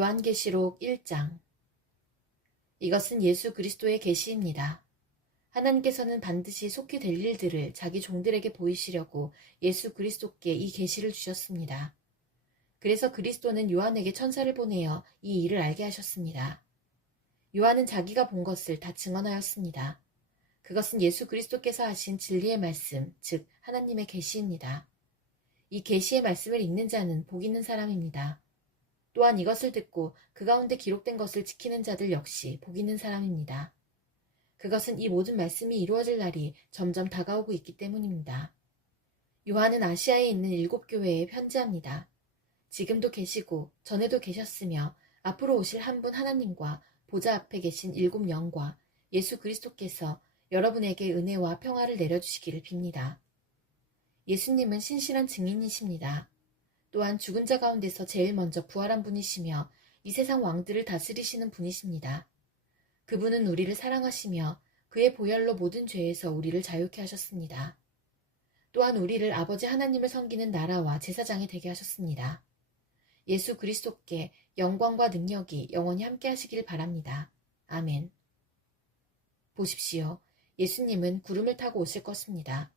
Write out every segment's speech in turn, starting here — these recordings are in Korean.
요한계시록 1장. 이것은 예수 그리스도의 계시입니다. 하나님께서는 반드시 속히 될 일들을 자기 종들에게 보이시려고 예수 그리스도께 이 계시를 주셨습니다. 그래서 그리스도는 요한에게 천사를 보내어 이 일을 알게 하셨습니다. 요한은 자기가 본 것을 다 증언하였습니다. 그것은 예수 그리스도께서 하신 진리의 말씀, 즉 하나님의 계시입니다. 이 계시의 말씀을 읽는 자는 복 있는 사람입니다. 또한 이것을 듣고 그 가운데 기록된 것을 지키는 자들 역시 복 있는 사람입니다. 그것은 이 모든 말씀이 이루어질 날이 점점 다가오고 있기 때문입니다. 요한은 아시아에 있는 7교회에 편지합니다. 지금도 계시고 전에도 계셨으며 앞으로 오실 한 분 하나님과 보좌 앞에 계신 7영과 예수 그리스도께서 여러분에게 은혜와 평화를 내려주시기를 빕니다. 예수님은 신실한 증인이십니다. 또한 죽은 자 가운데서 제일 먼저 부활한 분이시며 이 세상 왕들을 다스리시는 분이십니다. 그분은 우리를 사랑하시며 그의 보혈로 모든 죄에서 우리를 자유케 하셨습니다. 또한 우리를 아버지 하나님을 섬기는 나라와 제사장이 되게 하셨습니다. 예수 그리스도께 영광과 능력이 영원히 함께 하시길 바랍니다. 아멘. 보십시오. 예수님은 구름을 타고 오실 것입니다.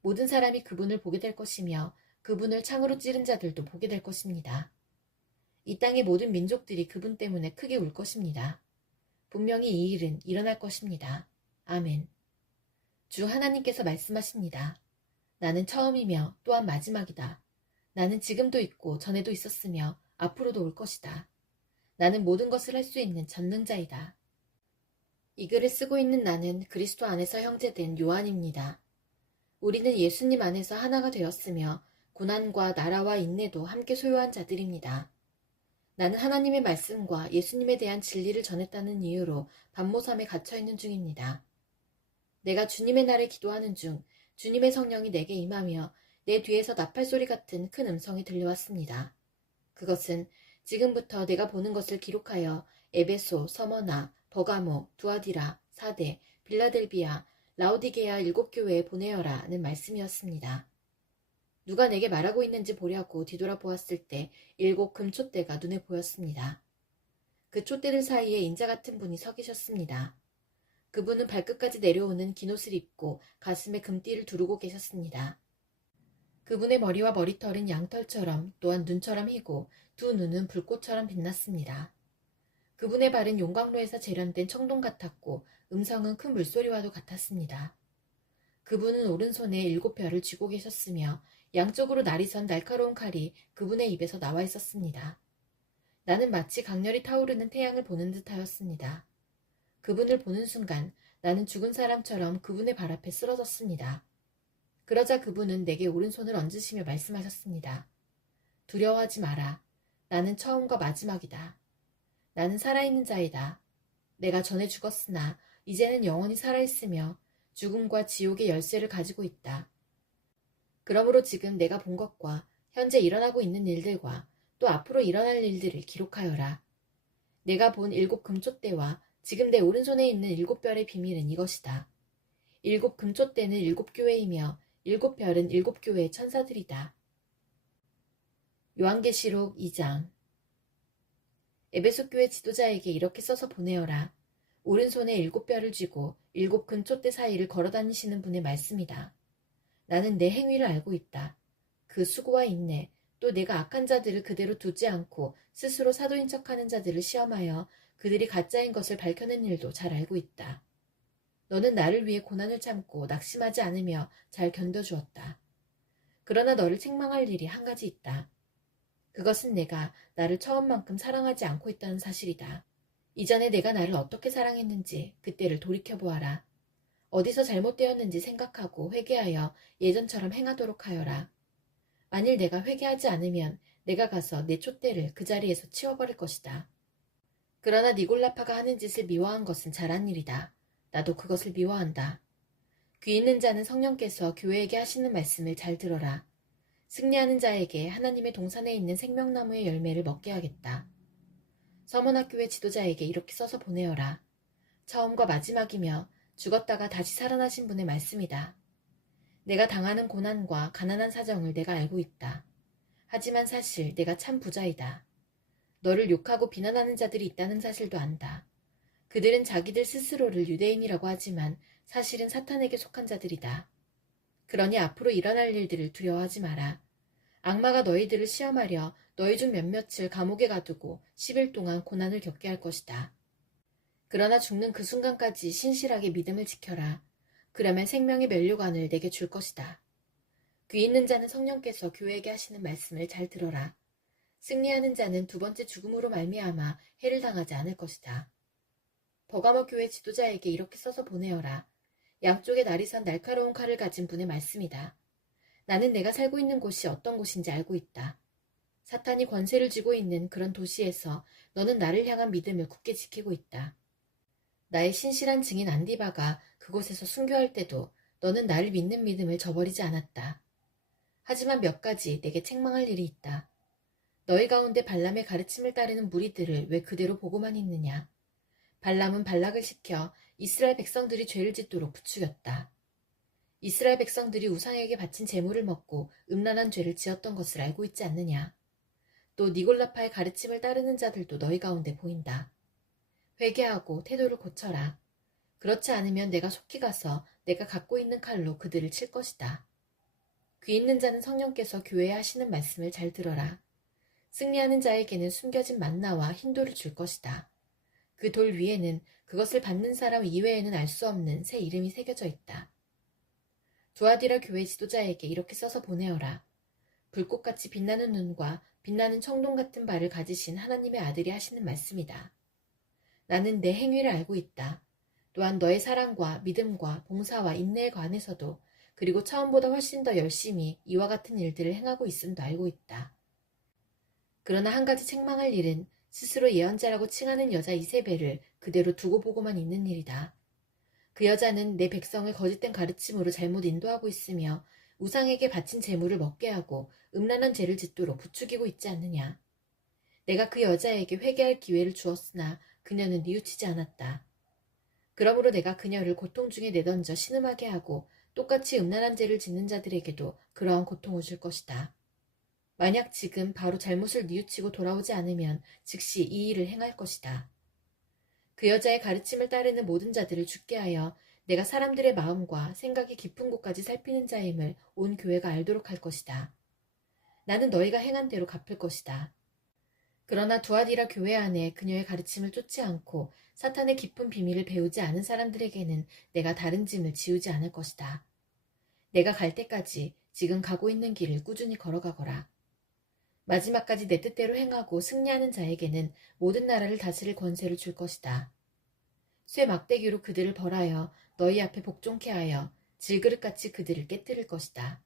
모든 사람이 그분을 보게 될 것이며 그분을 창으로 찌른 자들도 보게 될 것입니다. 이 땅의 모든 민족들이 그분 때문에 크게 울 것입니다. 분명히 이 일은 일어날 것입니다. 아멘. 주 하나님께서 말씀하십니다. 나는 처음이며 또한 마지막이다. 나는 지금도 있고 전에도 있었으며 앞으로도 올 것이다. 나는 모든 것을 할 수 있는 전능자이다. 이 글을 쓰고 있는 나는 그리스도 안에서 형제된 요한입니다. 우리는 예수님 안에서 하나가 되었으며 고난과 나라와 인내도 함께 소유한 자들입니다. 나는 하나님의 말씀과 예수님에 대한 진리를 전했다는 이유로 반모섬에 갇혀있는 중입니다. 내가 주님의 날에 기도하는 중 주님의 성령이 내게 임하며 내 뒤에서 나팔소리 같은 큰 음성이 들려왔습니다. 그것은 지금부터 내가 보는 것을 기록하여 에베소, 서머나, 버가모, 두아디라, 사데, 빌라델비아, 라오디게아 7교회에 보내어라는 말씀이었습니다. 누가 내게 말하고 있는지 보려고 뒤돌아보았을 때 7 금촛대가 눈에 보였습니다. 그 촛대들 사이에 인자 같은 분이 서 계셨습니다. 그분은 발끝까지 내려오는 긴 옷을 입고 가슴에 금띠를 두르고 계셨습니다. 그분의 머리와 머리털은 양털처럼 또한 눈처럼 희고 두 눈은 불꽃처럼 빛났습니다. 그분의 발은 용광로에서 재련된 청동 같았고 음성은 큰 물소리와도 같았습니다. 그분은 오른손에 7별을 쥐고 계셨으며 양쪽으로 날이 선 날카로운 칼이 그분의 입에서 나와 있었습니다. 나는 마치 강렬히 타오르는 태양을 보는 듯하였습니다. 그분을 보는 순간 나는 죽은 사람처럼 그분의 발 앞에 쓰러졌습니다. 그러자 그분은 내게 오른손을 얹으시며 말씀하셨습니다. 두려워하지 마라. 나는 처음과 마지막이다. 나는 살아있는 자이다. 내가 전에 죽었으나 이제는 영원히 살아있으며 죽음과 지옥의 열쇠를 가지고 있다. 그러므로 지금 내가 본 것과 현재 일어나고 있는 일들과 또 앞으로 일어날 일들을 기록하여라. 내가 본 7 금촛대와 지금 내 오른손에 있는 7별의 비밀은 이것이다. 7 금촛대는 7교회이며 7별은 7교회의 천사들이다. 요한계시록 2장. 에베소 교회 지도자에게 이렇게 써서 보내어라. 오른손에 7별을 쥐고 7 금촛대 사이를 걸어다니시는 분의 말씀이다. 나는 내 행위를 알고 있다. 그 수고와 인내, 또 내가 악한 자들을 그대로 두지 않고 스스로 사도인 척하는 자들을 시험하여 그들이 가짜인 것을 밝혀낸 일도 잘 알고 있다. 너는 나를 위해 고난을 참고 낙심하지 않으며 잘 견뎌주었다. 그러나 너를 책망할 일이 한 가지 있다. 그것은 내가 나를 처음만큼 사랑하지 않고 있다는 사실이다. 이전에 내가 나를 어떻게 사랑했는지 그때를 돌이켜보아라. 어디서 잘못되었는지 생각하고 회개하여 예전처럼 행하도록 하여라. 만일 내가 회개하지 않으면 내가 가서 내 촛대를 그 자리에서 치워버릴 것이다. 그러나 니골라파가 하는 짓을 미워한 것은 잘한 일이다. 나도 그것을 미워한다. 귀 있는 자는 성령께서 교회에게 하시는 말씀을 잘 들어라. 승리하는 자에게 하나님의 동산에 있는 생명나무의 열매를 먹게 하겠다. 서머나교회 지도자에게 이렇게 써서 보내어라. 처음과 마지막이며 죽었다가 다시 살아나신 분의 말씀이다. 내가 당하는 고난과 가난한 사정을 내가 알고 있다. 하지만 사실 내가 참 부자이다. 너를 욕하고 비난하는 자들이 있다는 사실도 안다. 그들은 자기들 스스로를 유대인이라고 하지만 사실은 사탄에게 속한 자들이다. 그러니 앞으로 일어날 일들을 두려워하지 마라. 악마가 너희들을 시험하려 너희 중 몇몇을 감옥에 가두고 10일 동안 고난을 겪게 할 것이다. 그러나 죽는 그 순간까지 신실하게 믿음을 지켜라. 그러면 생명의 면류관을 내게 줄 것이다. 귀 있는 자는 성령께서 교회에게 하시는 말씀을 잘 들어라. 승리하는 자는 두 번째 죽음으로 말미암아 해를 당하지 않을 것이다. 버가모 교회 지도자에게 이렇게 써서 보내어라. 양쪽에 날이 선 날카로운 칼을 가진 분의 말씀이다. 나는 내가 살고 있는 곳이 어떤 곳인지 알고 있다. 사탄이 권세를 쥐고 있는 그런 도시에서 너는 나를 향한 믿음을 굳게 지키고 있다. 나의 신실한 증인 안디바가 그곳에서 순교할 때도 너는 나를 믿는 믿음을 저버리지 않았다. 하지만 몇 가지 내게 책망할 일이 있다. 너희 가운데 발람의 가르침을 따르는 무리들을 왜 그대로 보고만 있느냐. 발람은 발락을 시켜 이스라엘 백성들이 죄를 짓도록 부추겼다. 이스라엘 백성들이 우상에게 바친 제물을 먹고 음란한 죄를 지었던 것을 알고 있지 않느냐. 또 니골라파의 가르침을 따르는 자들도 너희 가운데 보인다. 회개하고 태도를 고쳐라. 그렇지 않으면 내가 속히 가서 내가 갖고 있는 칼로 그들을 칠 것이다. 귀 있는 자는 성령께서 교회에 하시는 말씀을 잘 들어라. 승리하는 자에게는 숨겨진 만나와 흰돌을 줄 것이다. 그 돌 위에는 그것을 받는 사람 이외에는 알 수 없는 새 이름이 새겨져 있다. 두아디라 교회 지도자에게 이렇게 써서 보내어라. 불꽃같이 빛나는 눈과 빛나는 청동 같은 발을 가지신 하나님의 아들이 하시는 말씀이다. 나는 내 행위를 알고 있다. 또한 너의 사랑과 믿음과 봉사와 인내에 관해서도 그리고 처음보다 훨씬 더 열심히 이와 같은 일들을 행하고 있음도 알고 있다. 그러나 한 가지 책망할 일은 스스로 예언자라고 칭하는 여자 이세벨을 그대로 두고 보고만 있는 일이다. 그 여자는 내 백성을 거짓된 가르침으로 잘못 인도하고 있으며 우상에게 바친 재물을 먹게 하고 음란한 죄를 짓도록 부추기고 있지 않느냐. 내가 그 여자에게 회개할 기회를 주었으나 그녀는 뉘우치지 않았다. 그러므로 내가 그녀를 고통 중에 내던져 신음하게 하고 똑같이 음란한 죄를 짓는 자들에게도 그러한 고통을 줄 것이다. 만약 지금 바로 잘못을 뉘우치고 돌아오지 않으면 즉시 이 일을 행할 것이다. 그 여자의 가르침을 따르는 모든 자들을 죽게 하여 내가 사람들의 마음과 생각이 깊은 곳까지 살피는 자임을 온 교회가 알도록 할 것이다. 나는 너희가 행한 대로 갚을 것이다. 그러나 두아디라 교회 안에 그녀의 가르침을 쫓지 않고 사탄의 깊은 비밀을 배우지 않은 사람들에게는 내가 다른 짐을 지우지 않을 것이다. 내가 갈 때까지 지금 가고 있는 길을 꾸준히 걸어가거라. 마지막까지 내 뜻대로 행하고 승리하는 자에게는 모든 나라를 다스릴 권세를 줄 것이다. 쇠 막대기로 그들을 벌하여 너희 앞에 복종케 하여 질그릇같이 그들을 깨뜨릴 것이다.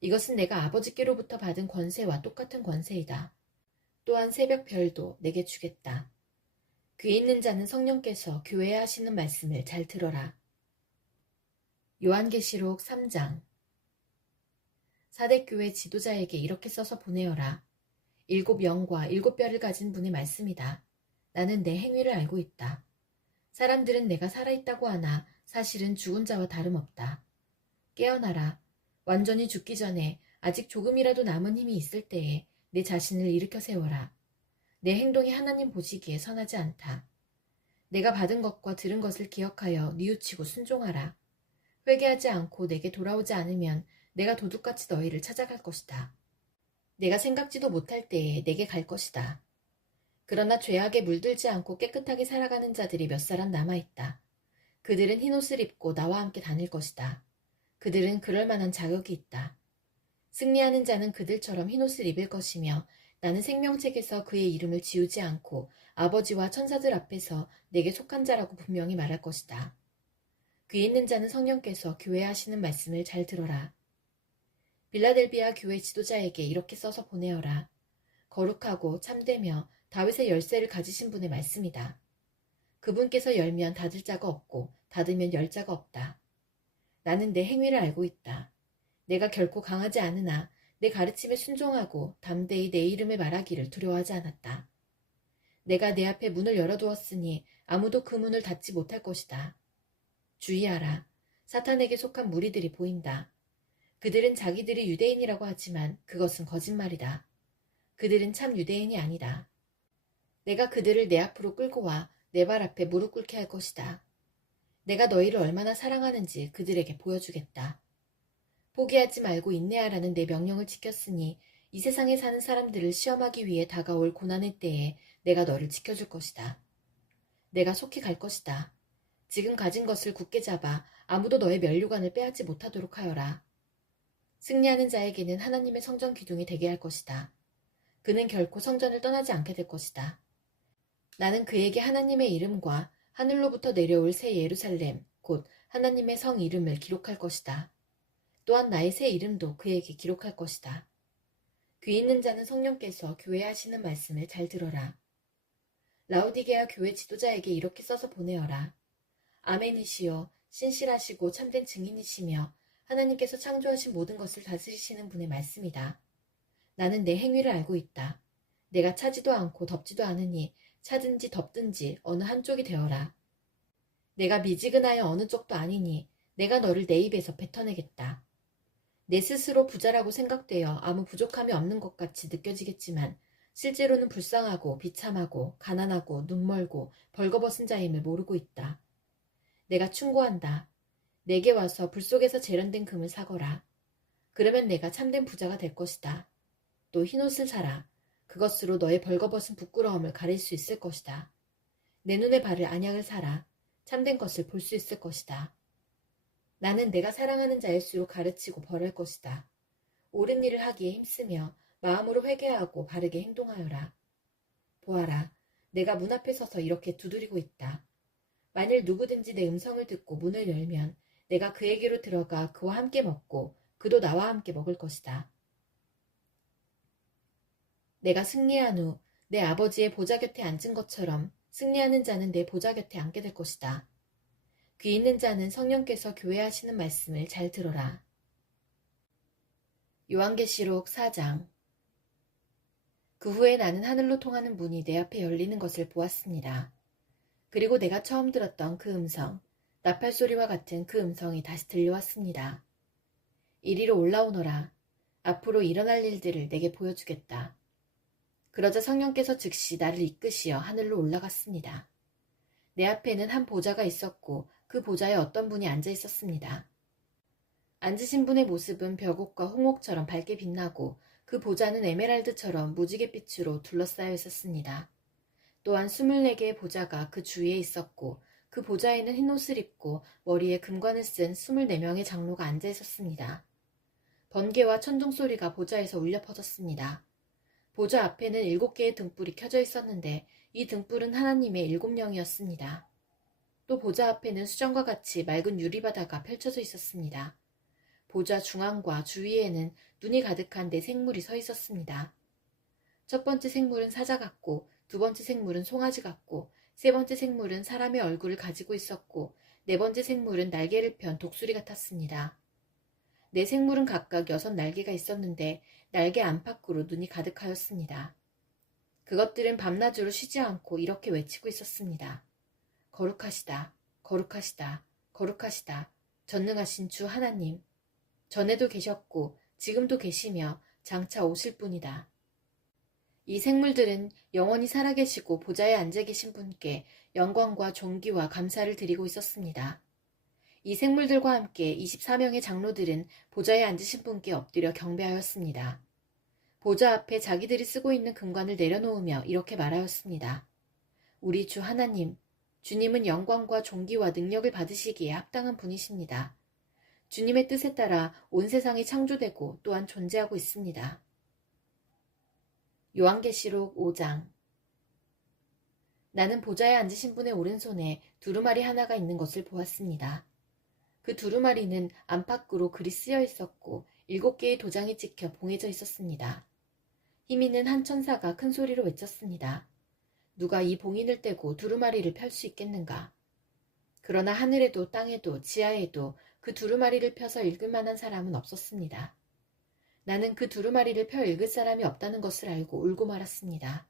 이것은 내가 아버지께로부터 받은 권세와 똑같은 권세이다. 또한 새벽 별도 내게 주겠다. 귀 있는 자는 성령께서 교회에 하시는 말씀을 잘 들어라. 요한계시록 3장. 사대교회 지도자에게 이렇게 써서 보내어라. 7영과 7뼈를 가진 분의 말씀이다. 나는 내 행위를 알고 있다. 사람들은 내가 살아있다고 하나 사실은 죽은 자와 다름없다. 깨어나라. 완전히 죽기 전에 아직 조금이라도 남은 힘이 있을 때에 내 자신을 일으켜 세워라. 내 행동이 하나님 보시기에 선하지 않다. 내가 받은 것과 들은 것을 기억하여 뉘우치고 순종하라. 회개하지 않고 내게 돌아오지 않으면 내가 도둑같이 너희를 찾아갈 것이다. 내가 생각지도 못할 때에 내게 갈 것이다. 그러나 죄악에 물들지 않고 깨끗하게 살아가는 자들이 몇 사람 남아있다. 그들은 흰옷을 입고 나와 함께 다닐 것이다. 그들은 그럴 만한 자격이 있다. 승리하는 자는 그들처럼 흰옷을 입을 것이며 나는 생명책에서 그의 이름을 지우지 않고 아버지와 천사들 앞에서 내게 속한 자라고 분명히 말할 것이다. 귀 있는 자는 성령께서 교회에 하시는 말씀을 잘 들어라. 빌라델비아 교회 지도자에게 이렇게 써서 보내어라. 거룩하고 참되며 다윗의 열쇠를 가지신 분의 말씀이다. 그분께서 열면 닫을 자가 없고 닫으면 열 자가 없다. 나는 내 행위를 알고 있다. 내가 결코 강하지 않으나 내 가르침에 순종하고 담대히 내 이름을 말하기를 두려워하지 않았다. 내가 내 앞에 문을 열어두었으니 아무도 그 문을 닫지 못할 것이다. 주의하라. 사탄에게 속한 무리들이 보인다. 그들은 자기들이 유대인이라고 하지만 그것은 거짓말이다. 그들은 참 유대인이 아니다. 내가 그들을 내 앞으로 끌고 와 내 발 앞에 무릎 꿇게 할 것이다. 내가 너희를 얼마나 사랑하는지 그들에게 보여주겠다. 포기하지 말고 인내하라는 내 명령을 지켰으니 이 세상에 사는 사람들을 시험하기 위해 다가올 고난의 때에 내가 너를 지켜줄 것이다. 내가 속히 갈 것이다. 지금 가진 것을 굳게 잡아 아무도 너의 면류관을 빼앗지 못하도록 하여라. 승리하는 자에게는 하나님의 성전 기둥이 되게 할 것이다. 그는 결코 성전을 떠나지 않게 될 것이다. 나는 그에게 하나님의 이름과 하늘로부터 내려올 새 예루살렘, 곧 하나님의 성 이름을 기록할 것이다. 또한 나의 새 이름도 그에게 기록할 것이다. 귀 있는 자는 성령께서 교회에 하시는 말씀을 잘 들어라. 라우디게아 교회 지도자에게 이렇게 써서 보내어라. 아멘이시여 신실하시고 참된 증인이시며 하나님께서 창조하신 모든 것을 다스리시는 분의 말씀이다. 나는 내 행위를 알고 있다. 내가 차지도 않고 덥지도 않으니 차든지 덥든지 어느 한쪽이 되어라. 내가 미지근하여 어느 쪽도 아니니 내가 너를 내 입에서 뱉어내겠다. 내 스스로 부자라고 생각되어 아무 부족함이 없는 것 같이 느껴지겠지만 실제로는 불쌍하고 비참하고 가난하고 눈멀고 벌거벗은 자임을 모르고 있다. 내가 충고한다. 내게 와서 불 속에서 재련된 금을 사거라. 그러면 내가 참된 부자가 될 것이다. 또 흰옷을 사라. 그것으로 너의 벌거벗은 부끄러움을 가릴 수 있을 것이다. 내 눈에 바를 안약을 사라. 참된 것을 볼 수 있을 것이다. 나는 내가 사랑하는 자일수록 가르치고 벌할 것이다. 옳은 일을 하기에 힘쓰며 마음으로 회개하고 바르게 행동하여라. 보아라, 내가 문 앞에 서서 이렇게 두드리고 있다. 만일 누구든지 내 음성을 듣고 문을 열면 내가 그에게로 들어가 그와 함께 먹고 그도 나와 함께 먹을 것이다. 내가 승리한 후 내 아버지의 보좌 곁에 앉은 것처럼 승리하는 자는 내 보좌 곁에 앉게 될 것이다. 귀 있는 자는 성령께서 교회 하시는 말씀을 잘 들어라. 요한계시록 4장. 그 후에 나는 하늘로 통하는 문이 내 앞에 열리는 것을 보았습니다. 그리고 내가 처음 들었던 그 음성, 나팔 소리와 같은 그 음성이 다시 들려왔습니다. 이리로 올라오너라. 앞으로 일어날 일들을 내게 보여주겠다. 그러자 성령께서 즉시 나를 이끄시어 하늘로 올라갔습니다. 내 앞에는 한 보좌가 있었고 그 보좌에 어떤 분이 앉아 있었습니다. 앉으신 분의 모습은 벽옥과 홍옥처럼 밝게 빛나고 그 보좌는 에메랄드처럼 무지갯빛으로 둘러싸여 있었습니다. 또한 24개의 보좌가 그 주위에 있었고 그 보좌에는 흰옷을 입고 머리에 금관을 쓴 24명의 장로가 앉아 있었습니다. 번개와 천둥 소리가 보좌에서 울려 퍼졌습니다. 보좌 앞에는 7개의 등불이 켜져 있었는데 이 등불은 하나님의 7영이었습니다. 또 보좌 앞에는 수정과 같이 맑은 유리바다가 펼쳐져 있었습니다. 보좌 중앙과 주위에는 눈이 가득한 4생물이 서 있었습니다. 첫 번째 생물은 사자 같고 두 번째 생물은 송아지 같고 세 번째 생물은 사람의 얼굴을 가지고 있었고 네 번째 생물은 날개를 편 독수리 같았습니다. 4생물은 각각 6날개가 있었는데 날개 안팎으로 눈이 가득하였습니다. 그것들은 밤낮으로 쉬지 않고 이렇게 외치고 있었습니다. 거룩하시다, 거룩하시다, 거룩하시다, 전능하신 주 하나님. 전에도 계셨고 지금도 계시며 장차 오실 분이다. 이 생물들은 영원히 살아계시고 보좌에 앉아 계신 분께 영광과 존귀와 감사를 드리고 있었습니다. 이 생물들과 함께 24명의 장로들은 보좌에 앉으신 분께 엎드려 경배하였습니다. 보좌 앞에 자기들이 쓰고 있는 금관을 내려놓으며 이렇게 말하였습니다. 우리 주 하나님, 주님은 영광과 존귀와 능력을 받으시기에 합당한 분이십니다. 주님의 뜻에 따라 온 세상이 창조되고 또한 존재하고 있습니다. 요한계시록 5장. 나는 보좌에 앉으신 분의 오른손에 두루마리 하나가 있는 것을 보았습니다. 그 두루마리는 안팎으로 글이 쓰여 있었고 7개의 도장이 찍혀 봉해져 있었습니다. 힘 있는 한 천사가 큰 소리로 외쳤습니다. 누가 이 봉인을 떼고 두루마리를 펼 수 있겠는가? 그러나 하늘에도 땅에도 지하에도 그 두루마리를 펴서 읽을 만한 사람은 없었습니다. 나는 그 두루마리를 펴 읽을 사람이 없다는 것을 알고 울고 말았습니다.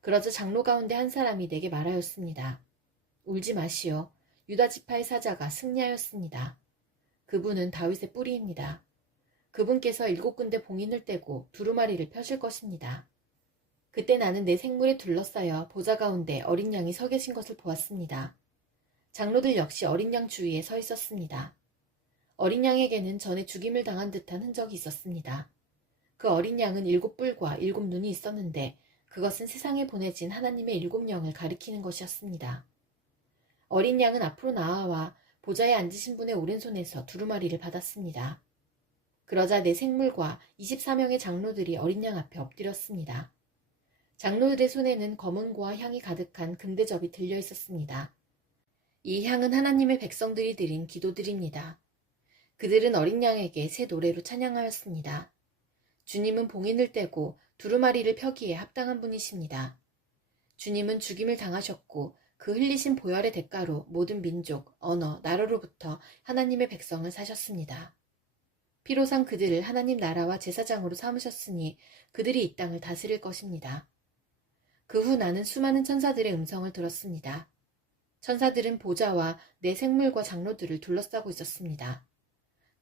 그러자 장로 가운데 한 사람이 내게 말하였습니다. 울지 마시오. 유다 지파의 사자가 승리하였습니다. 그분은 다윗의 뿌리입니다. 그분께서 7군데 봉인을 떼고 두루마리를 펴실 것입니다. 그때 나는 내 생물에 둘러싸여 보좌 가운데 어린 양이 서 계신 것을 보았습니다. 장로들 역시 어린 양 주위에 서 있었습니다. 어린 양에게는 전에 죽임을 당한 듯한 흔적이 있었습니다. 그 어린 양은 7뿔과 7눈이 있었는데 그것은 세상에 보내진 하나님의 7영을 가리키는 것이었습니다. 어린 양은 앞으로 나아와 보좌에 앉으신 분의 오른손에서 두루마리를 받았습니다. 그러자 내 생물과 24명의 장로들이 어린 양 앞에 엎드렸습니다. 장로들의 손에는 검은고와 향이 가득한 금대접이 들려 있었습니다. 이 향은 하나님의 백성들이 드린 기도들입니다. 그들은 어린 양에게 새 노래로 찬양하였습니다. 주님은 봉인을 떼고 두루마리를 펴기에 합당한 분이십니다. 주님은 죽임을 당하셨고 그 흘리신 보혈의 대가로 모든 민족, 언어, 나라로부터 하나님의 백성을 사셨습니다. 피로상 그들을 하나님 나라와 제사장으로 삼으셨으니 그들이 이 땅을 다스릴 것입니다. 그 후 나는 수많은 천사들의 음성을 들었습니다. 천사들은 보좌와 내 생물과 장로들을 둘러싸고 있었습니다.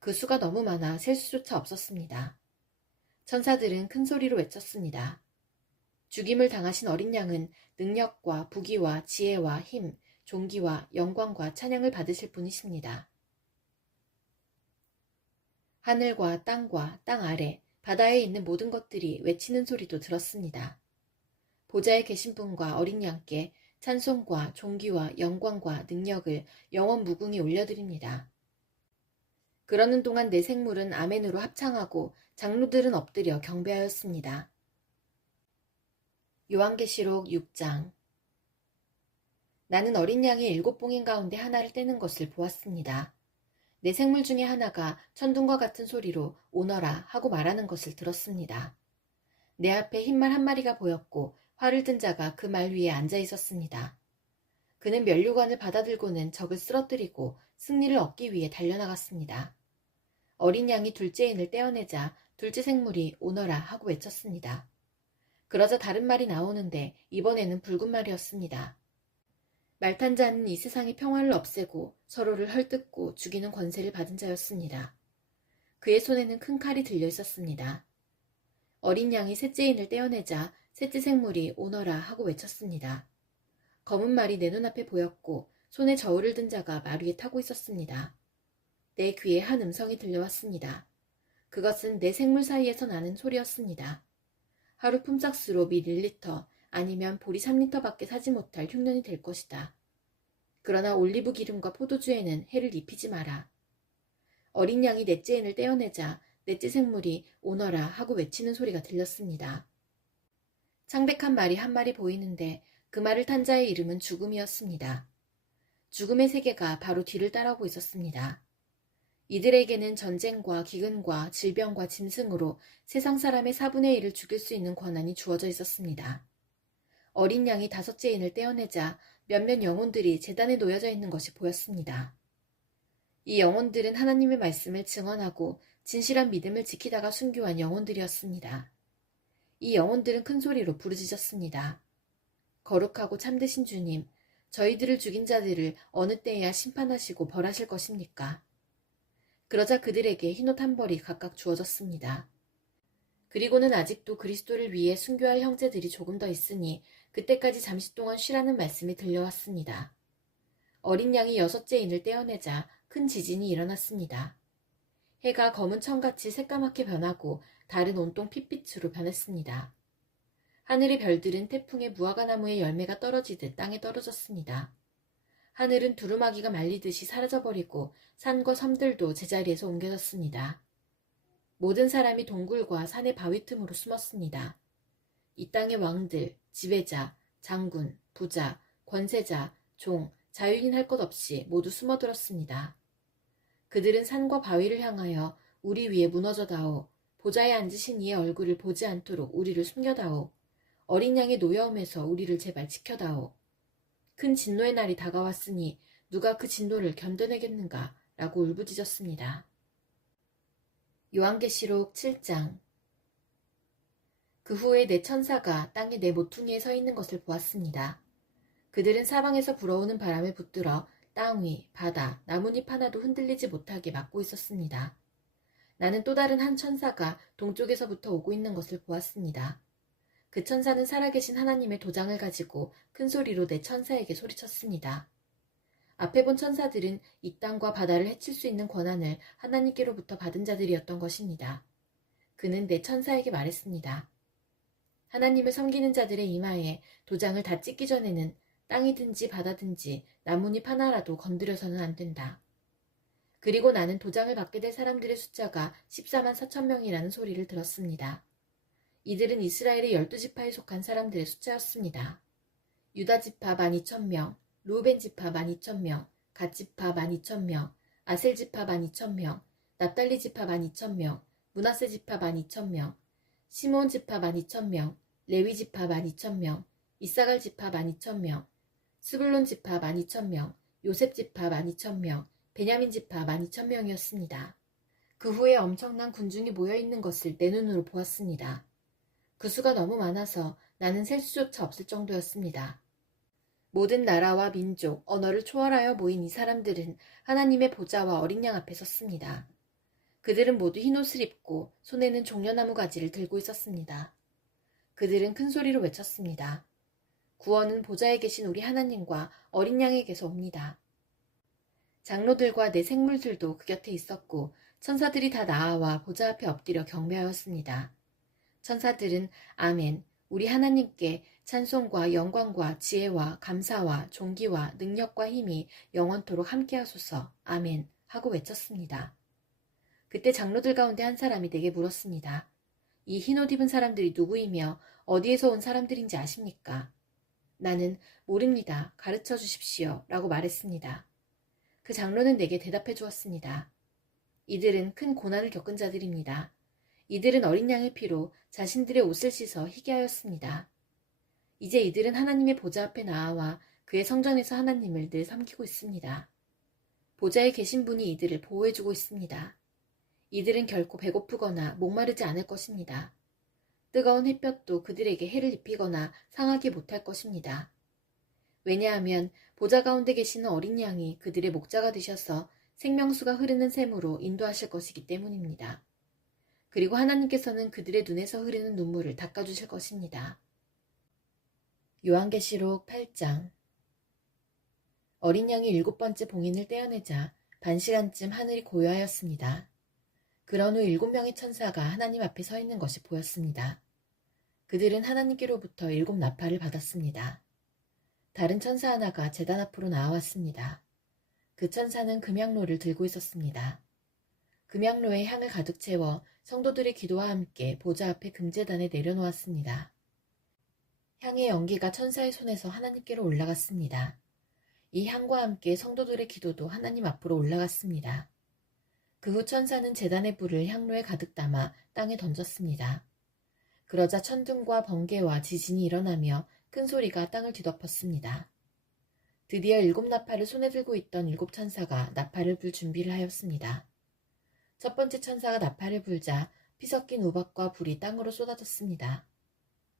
그 수가 너무 많아 셀 수조차 없었습니다. 천사들은 큰 소리로 외쳤습니다. 죽임을 당하신 어린 양은 능력과 부귀와 지혜와 힘, 존귀와 영광과 찬양을 받으실 분이십니다. 하늘과 땅과 땅 아래, 바다에 있는 모든 것들이 외치는 소리도 들었습니다. 보좌에 계신 분과 어린 양께 찬송과 존귀와 영광과 능력을 영원 무궁히 올려드립니다. 그러는 동안 내 생물은 아멘으로 합창하고 장로들은 엎드려 경배하였습니다. 요한계시록 6장. 나는 어린 양이 7봉인 가운데 하나를 떼는 것을 보았습니다. 내 생물 중에 하나가 천둥과 같은 소리로 오너라 하고 말하는 것을 들었습니다. 내 앞에 흰말 한 마리가 보였고 활을 든 자가 그 말 위에 앉아 있었습니다. 그는 면류관을 받아들고는 적을 쓰러뜨리고 승리를 얻기 위해 달려나갔습니다. 어린 양이 둘째 인을 떼어내자 둘째 생물이 오너라 하고 외쳤습니다. 그러자 다른 말이 나오는데 이번에는 붉은 말이었습니다. 말탄 자는 이 세상의 평화를 없애고 서로를 헐뜯고 죽이는 권세를 받은 자였습니다. 그의 손에는 큰 칼이 들려 있었습니다. 어린 양이 셋째 인을 떼어내자 셋째 생물이 오너라 하고 외쳤습니다. 검은 말이 내 눈앞에 보였고 손에 저울을 든 자가 말 위에 타고 있었습니다. 내 귀에 한 음성이 들려왔습니다. 그것은 내 생물 사이에서 나는 소리였습니다. 하루 품삯으로 밀 1리터 아니면 보리 3리터밖에 사지 못할 흉년이 될 것이다. 그러나 올리브 기름과 포도주에는 해를 입히지 마라. 어린 양이 넷째 인을 떼어내자 넷째 생물이 오너라 하고 외치는 소리가 들렸습니다. 창백한 말이 한 마리 보이는데 그 말을 탄 자의 이름은 죽음이었습니다. 죽음의 세계가 바로 뒤를 따라오고 있었습니다. 이들에게는 전쟁과 기근과 질병과 짐승으로 세상 사람의 4분의 1을 죽일 수 있는 권한이 주어져 있었습니다. 어린 양이 다섯째 인을 떼어내자 몇몇 영혼들이 제단에 놓여져 있는 것이 보였습니다. 이 영혼들은 하나님의 말씀을 증언하고 진실한 믿음을 지키다가 순교한 영혼들이었습니다. 이 영혼들은 큰 소리로 부르짖었습니다. 거룩하고 참되신 주님, 저희들을 죽인 자들을 어느 때에야 심판하시고 벌하실 것입니까? 그러자 그들에게 흰옷 한 벌이 각각 주어졌습니다. 그리고는 아직도 그리스도를 위해 순교할 형제들이 조금 더 있으니 그때까지 잠시 동안 쉬라는 말씀이 들려왔습니다. 어린 양이 여섯째 인을 떼어내자 큰 지진이 일어났습니다. 해가 검은 천같이 새까맣게 변하고 달은 온통 핏빛으로 변했습니다. 하늘의 별들은 태풍에 무화과나무의 열매가 떨어지듯 땅에 떨어졌습니다. 하늘은 두루마기가 말리듯이 사라져버리고 산과 섬들도 제자리에서 옮겨졌습니다. 모든 사람이 동굴과 산의 바위 틈으로 숨었습니다. 이 땅의 왕들, 지배자, 장군, 부자, 권세자, 종, 자유인 할 것 없이 모두 숨어들었습니다. 그들은 산과 바위를 향하여 우리 위에 무너져다오. 보좌에 앉으신 이의 얼굴을 보지 않도록 우리를 숨겨다오. 어린 양의 노여움에서 우리를 제발 지켜다오. 큰 진노의 날이 다가왔으니 누가 그 진노를 견뎌내겠는가? 라고 울부짖었습니다. 요한계시록 7장. 그 후에 내 천사가 땅에 내 모퉁이에 서 있는 것을 보았습니다. 그들은 사방에서 불어오는 바람을 붙들어 땅 위, 바다, 나뭇잎 하나도 흔들리지 못하게 막고 있었습니다. 나는 또 다른 한 천사가 동쪽에서부터 오고 있는 것을 보았습니다. 그 천사는 살아계신 하나님의 도장을 가지고 큰 소리로 내 천사에게 소리쳤습니다. 앞에 본 천사들은 이 땅과 바다를 해칠 수 있는 권한을 하나님께로부터 받은 자들이었던 것입니다. 그는 내 천사에게 말했습니다. 하나님을 섬기는 자들의 이마에 도장을 다 찍기 전에는 땅이든지 바다든지 나뭇잎 하나라도 건드려서는 안 된다. 그리고 나는 도장을 받게 될 사람들의 숫자가 14만 4천 명이라는 소리를 들었습니다. 이들은 이스라엘의 12지파에 속한 사람들의 숫자였습니다. 유다지파 12,000명, 루벤지파 12,000명, 갓지파 12,000명, 아셀지파 12,000명, 납달리지파 12,000명, 므낫세지파 12,000명, 시므온지파 12,000명, 레위지파 12,000명, 이사갈지파 12,000명, 스불론지파 12,000명, 요셉지파 12,000명, 베냐민지파 12,000명이었습니다. 그 후에 엄청난 군중이 모여있는 것을 내 눈으로 보았습니다. 그 수가 너무 많아서 나는 셀 수조차 없을 정도였습니다. 모든 나라와 민족, 언어를 초월하여 모인 이 사람들은 하나님의 보좌와 어린 양 앞에 섰습니다. 그들은 모두 흰옷을 입고 손에는 종려나무 가지를 들고 있었습니다. 그들은 큰 소리로 외쳤습니다. 구원은 보좌에 계신 우리 하나님과 어린 양에게서 옵니다. 장로들과 내 생물들도 그 곁에 있었고 천사들이 다 나아와 보좌 앞에 엎드려 경배하였습니다. 천사들은 아멘, 우리 하나님께 찬송과 영광과 지혜와 감사와 존귀와 능력과 힘이 영원토록 함께하소서 아멘 하고 외쳤습니다. 그때 장로들 가운데 한 사람이 내게 물었습니다. 이 흰옷 입은 사람들이 누구이며 어디에서 온 사람들인지 아십니까? 나는 모릅니다. 가르쳐 주십시오 라고 말했습니다. 그 장로는 내게 대답해 주었습니다. 이들은 큰 고난을 겪은 자들입니다. 이들은 어린 양의 피로 자신들의 옷을 씻어 희게 하였습니다. 이제 이들은 하나님의 보좌 앞에 나아와 그의 성전에서 하나님을 늘 섬기고 있습니다. 보좌에 계신 분이 이들을 보호해주고 있습니다. 이들은 결코 배고프거나 목마르지 않을 것입니다. 뜨거운 햇볕도 그들에게 해를 입히거나 상하게 못할 것입니다. 왜냐하면 보좌 가운데 계시는 어린 양이 그들의 목자가 되셔서 생명수가 흐르는 샘으로 인도하실 것이기 때문입니다. 그리고 하나님께서는 그들의 눈에서 흐르는 눈물을 닦아주실 것입니다. 요한계시록 8장. 어린 양이 7번째 봉인을 떼어내자 반시간쯤 하늘이 고요하였습니다. 그런 후 7명의 천사가 하나님 앞에 서 있는 것이 보였습니다. 그들은 하나님께로부터 7나팔을 받았습니다. 다른 천사 하나가 제단 앞으로 나와왔습니다. 그 천사는 금향로를 들고 있었습니다. 금향로에 향을 가득 채워 성도들의 기도와 함께 보좌 앞에 금제단에 내려놓았습니다. 향의 연기가 천사의 손에서 하나님께로 올라갔습니다. 이 향과 함께 성도들의 기도도 하나님 앞으로 올라갔습니다. 그 후 천사는 제단의 불을 향로에 가득 담아 땅에 던졌습니다. 그러자 천둥과 번개와 지진이 일어나며 큰 소리가 땅을 뒤덮었습니다. 드디어 7나팔을 손에 들고 있던 7천사가 나팔을 불 준비를 하였습니다. 첫 번째 천사가 나팔을 불자 피 섞인 우박과 불이 땅으로 쏟아졌습니다.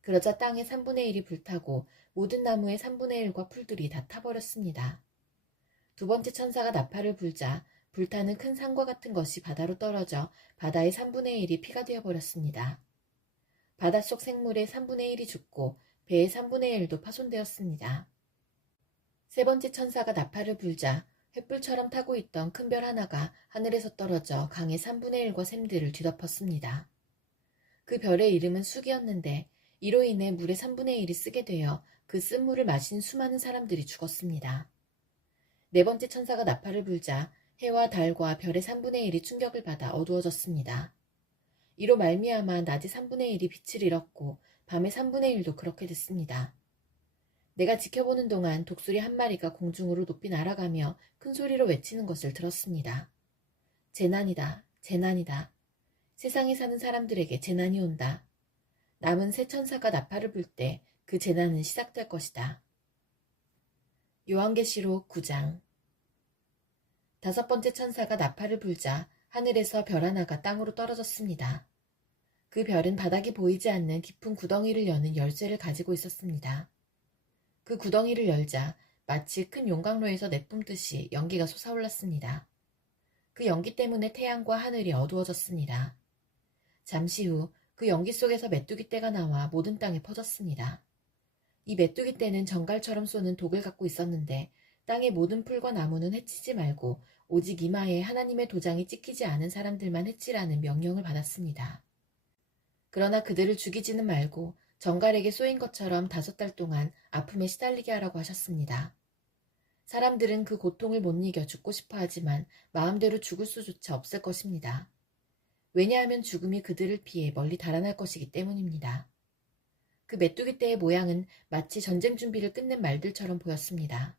그러자 땅의 3분의 1이 불타고 모든 나무의 3분의 1과 풀들이 다 타버렸습니다. 두 번째 천사가 나팔을 불자 불타는 큰 산과 같은 것이 바다로 떨어져 바다의 3분의 1이 피가 되어버렸습니다. 바닷속 생물의 3분의 1이 죽고 배의 3분의 1도 파손되었습니다. 세 번째 천사가 나팔을 불자 횃불처럼 타고 있던 큰 별 하나가 하늘에서 떨어져 강의 3분의 1과 샘들을 뒤덮었습니다. 그 별의 이름은 쑥이었는데 이로 인해 물의 3분의 1이 쓰게 되어 그 쓴물을 마신 수많은 사람들이 죽었습니다. 네 번째 천사가 나팔을 불자 해와 달과 별의 3분의 1이 충격을 받아 어두워졌습니다. 이로 말미암아 낮의 3분의 1이 빛을 잃었고 밤의 3분의 1도 그렇게 됐습니다. 내가 지켜보는 동안 독수리 한 마리가 공중으로 높이 날아가며 큰 소리로 외치는 것을 들었습니다. 재난이다, 재난이다. 세상에 사는 사람들에게 재난이 온다. 남은 새 천사가 나팔을 불 때 그 재난은 시작될 것이다. 요한계시록 9장. 다섯 번째 천사가 나팔을 불자 하늘에서 별 하나가 땅으로 떨어졌습니다. 그 별은 바닥이 보이지 않는 깊은 구덩이를 여는 열쇠를 가지고 있었습니다. 그 구덩이를 열자 마치 큰 용광로에서 내뿜듯이 연기가 솟아올랐습니다. 그 연기 때문에 태양과 하늘이 어두워졌습니다. 잠시 후 그 그 연기 속에서 메뚜기 떼가 나와 모든 땅에 퍼졌습니다. 이 메뚜기 떼는 정갈처럼 쏘는 독을 갖고 있었는데 땅의 모든 풀과 나무는 해치지 말고 오직 이마에 하나님의 도장이 찍히지 않은 사람들만 해치라는 명령을 받았습니다. 그러나 그들을 죽이지는 말고 정갈에게 쏘인 것처럼 5달 동안 아픔에 시달리게 하라고 하셨습니다. 사람들은 그 고통을 못 이겨 죽고 싶어 하지만 마음대로 죽을 수조차 없을 것입니다. 왜냐하면 죽음이 그들을 피해 멀리 달아날 것이기 때문입니다. 그 메뚜기 떼의 모양은 마치 전쟁 준비를 끝낸 말들처럼 보였습니다.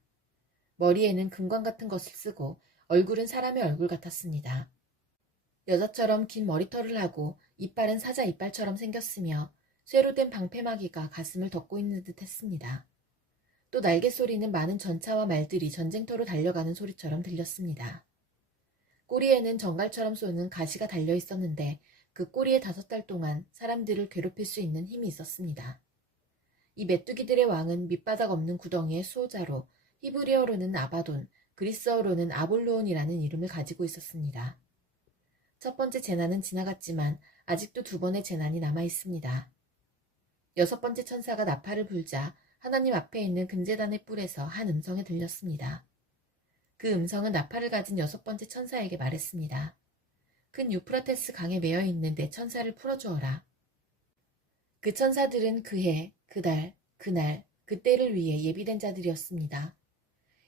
머리에는 금관 같은 것을 쓰고 얼굴은 사람의 얼굴 같았습니다. 여자처럼 긴 머리털을 하고 이빨은 사자 이빨처럼 생겼으며 쇠로 된 방패막이가 가슴을 덮고 있는 듯 했습니다. 또 날개 소리는 많은 전차와 말들이 전쟁터로 달려가는 소리처럼 들렸습니다. 꼬리에는 정갈처럼 쏘는 가시가 달려 있었는데 그 꼬리에 5달 동안 사람들을 괴롭힐 수 있는 힘이 있었습니다. 이 메뚜기들의 왕은 밑바닥 없는 구덩이의 수호자로 히브리어로는 아바돈, 그리스어로는 아볼로온이라는 이름을 가지고 있었습니다. 첫 번째 재난은 지나갔지만 아직도 2번의 재난이 남아 있습니다. 6번째 천사가 나팔을 불자 하나님 앞에 있는 금제단의 뿔에서 한 음성이 들렸습니다. 그 음성은 나팔을 가진 6번째 천사에게 말했습니다. 큰 유프라테스 강에 매여 있는 내 천사를 풀어주어라. 그 천사들은 그 해, 그 달, 그날, 그때를 위해 예비된 자들이었습니다.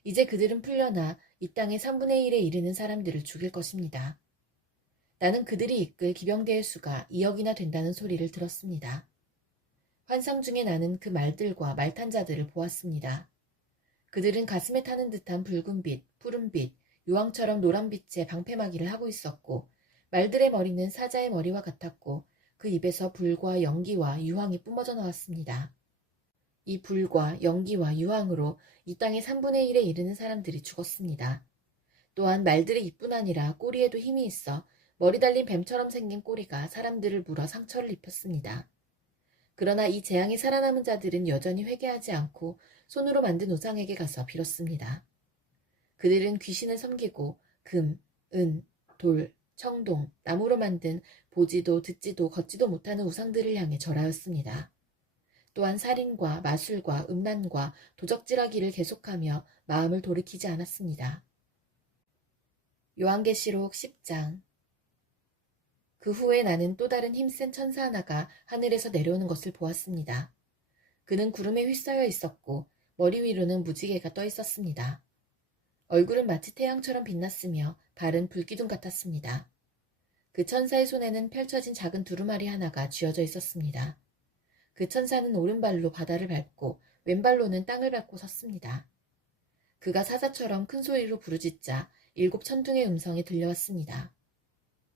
이제 그들은 풀려나 이 땅의 3분의 1에 이르는 사람들을 죽일 것입니다. 나는 그들이 이끌 기병대의 수가 2억이나 된다는 소리를 들었습니다. 환상 중에 나는 그 말들과 말탄 자들을 보았습니다. 그들은 가슴에 타는 듯한 붉은빛, 푸른빛, 유황처럼 노란빛의 방패막이를 하고 있었고 말들의 머리는 사자의 머리와 같았고 그 입에서 불과 연기와 유황이 뿜어져 나왔습니다. 이 불과 연기와 유황으로 이 땅의 3분의 1에 이르는 사람들이 죽었습니다. 또한 말들의 입뿐 아니라 꼬리에도 힘이 있어 머리 달린 뱀처럼 생긴 꼬리가 사람들을 물어 상처를 입혔습니다. 그러나 이 재앙에 살아남은 자들은 여전히 회개하지 않고 손으로 만든 우상에게 가서 빌었습니다. 그들은 귀신을 섬기고 금, 은, 돌, 청동, 나무로 만든 보지도 듣지도 걷지도 못하는 우상들을 향해 절하였습니다. 또한 살인과 마술과 음란과 도적질하기를 계속하며 마음을 돌이키지 않았습니다. 요한계시록 10장. 그 후에 나는 또 다른 힘센 천사 하나가 하늘에서 내려오는 것을 보았습니다. 그는 구름에 휩싸여 있었고 머리 위로는 무지개가 떠 있었습니다. 얼굴은 마치 태양처럼 빛났으며 발은 불기둥 같았습니다. 그 천사의 손에는 펼쳐진 작은 두루마리 하나가 쥐어져 있었습니다. 그 천사는 오른발로 바다를 밟고 왼발로는 땅을 밟고 섰습니다. 그가 사자처럼 큰 소리로 부르짖자 7 천둥의 음성이 들려왔습니다.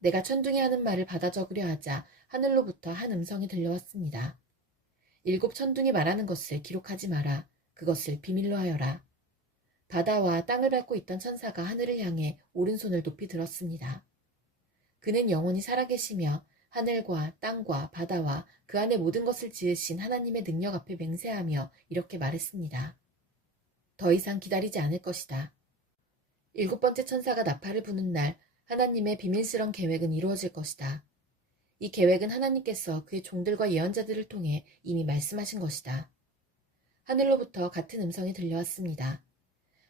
내가 천둥이 하는 말을 받아 적으려 하자 하늘로부터 한 음성이 들려왔습니다. 7 천둥이 말하는 것을 기록하지 마라. 그것을 비밀로 하여라. 바다와 땅을 밟고 있던 천사가 하늘을 향해 오른손을 높이 들었습니다. 그는 영원히 살아계시며 하늘과 땅과 바다와 그 안에 모든 것을 지으신 하나님의 능력 앞에 맹세하며 이렇게 말했습니다. 더 이상 기다리지 않을 것이다. 7번째 천사가 나팔을 부는 날 하나님의 비밀스런 계획은 이루어질 것이다. 이 계획은 하나님께서 그의 종들과 예언자들을 통해 이미 말씀하신 것이다. 하늘로부터 같은 음성이 들려왔습니다.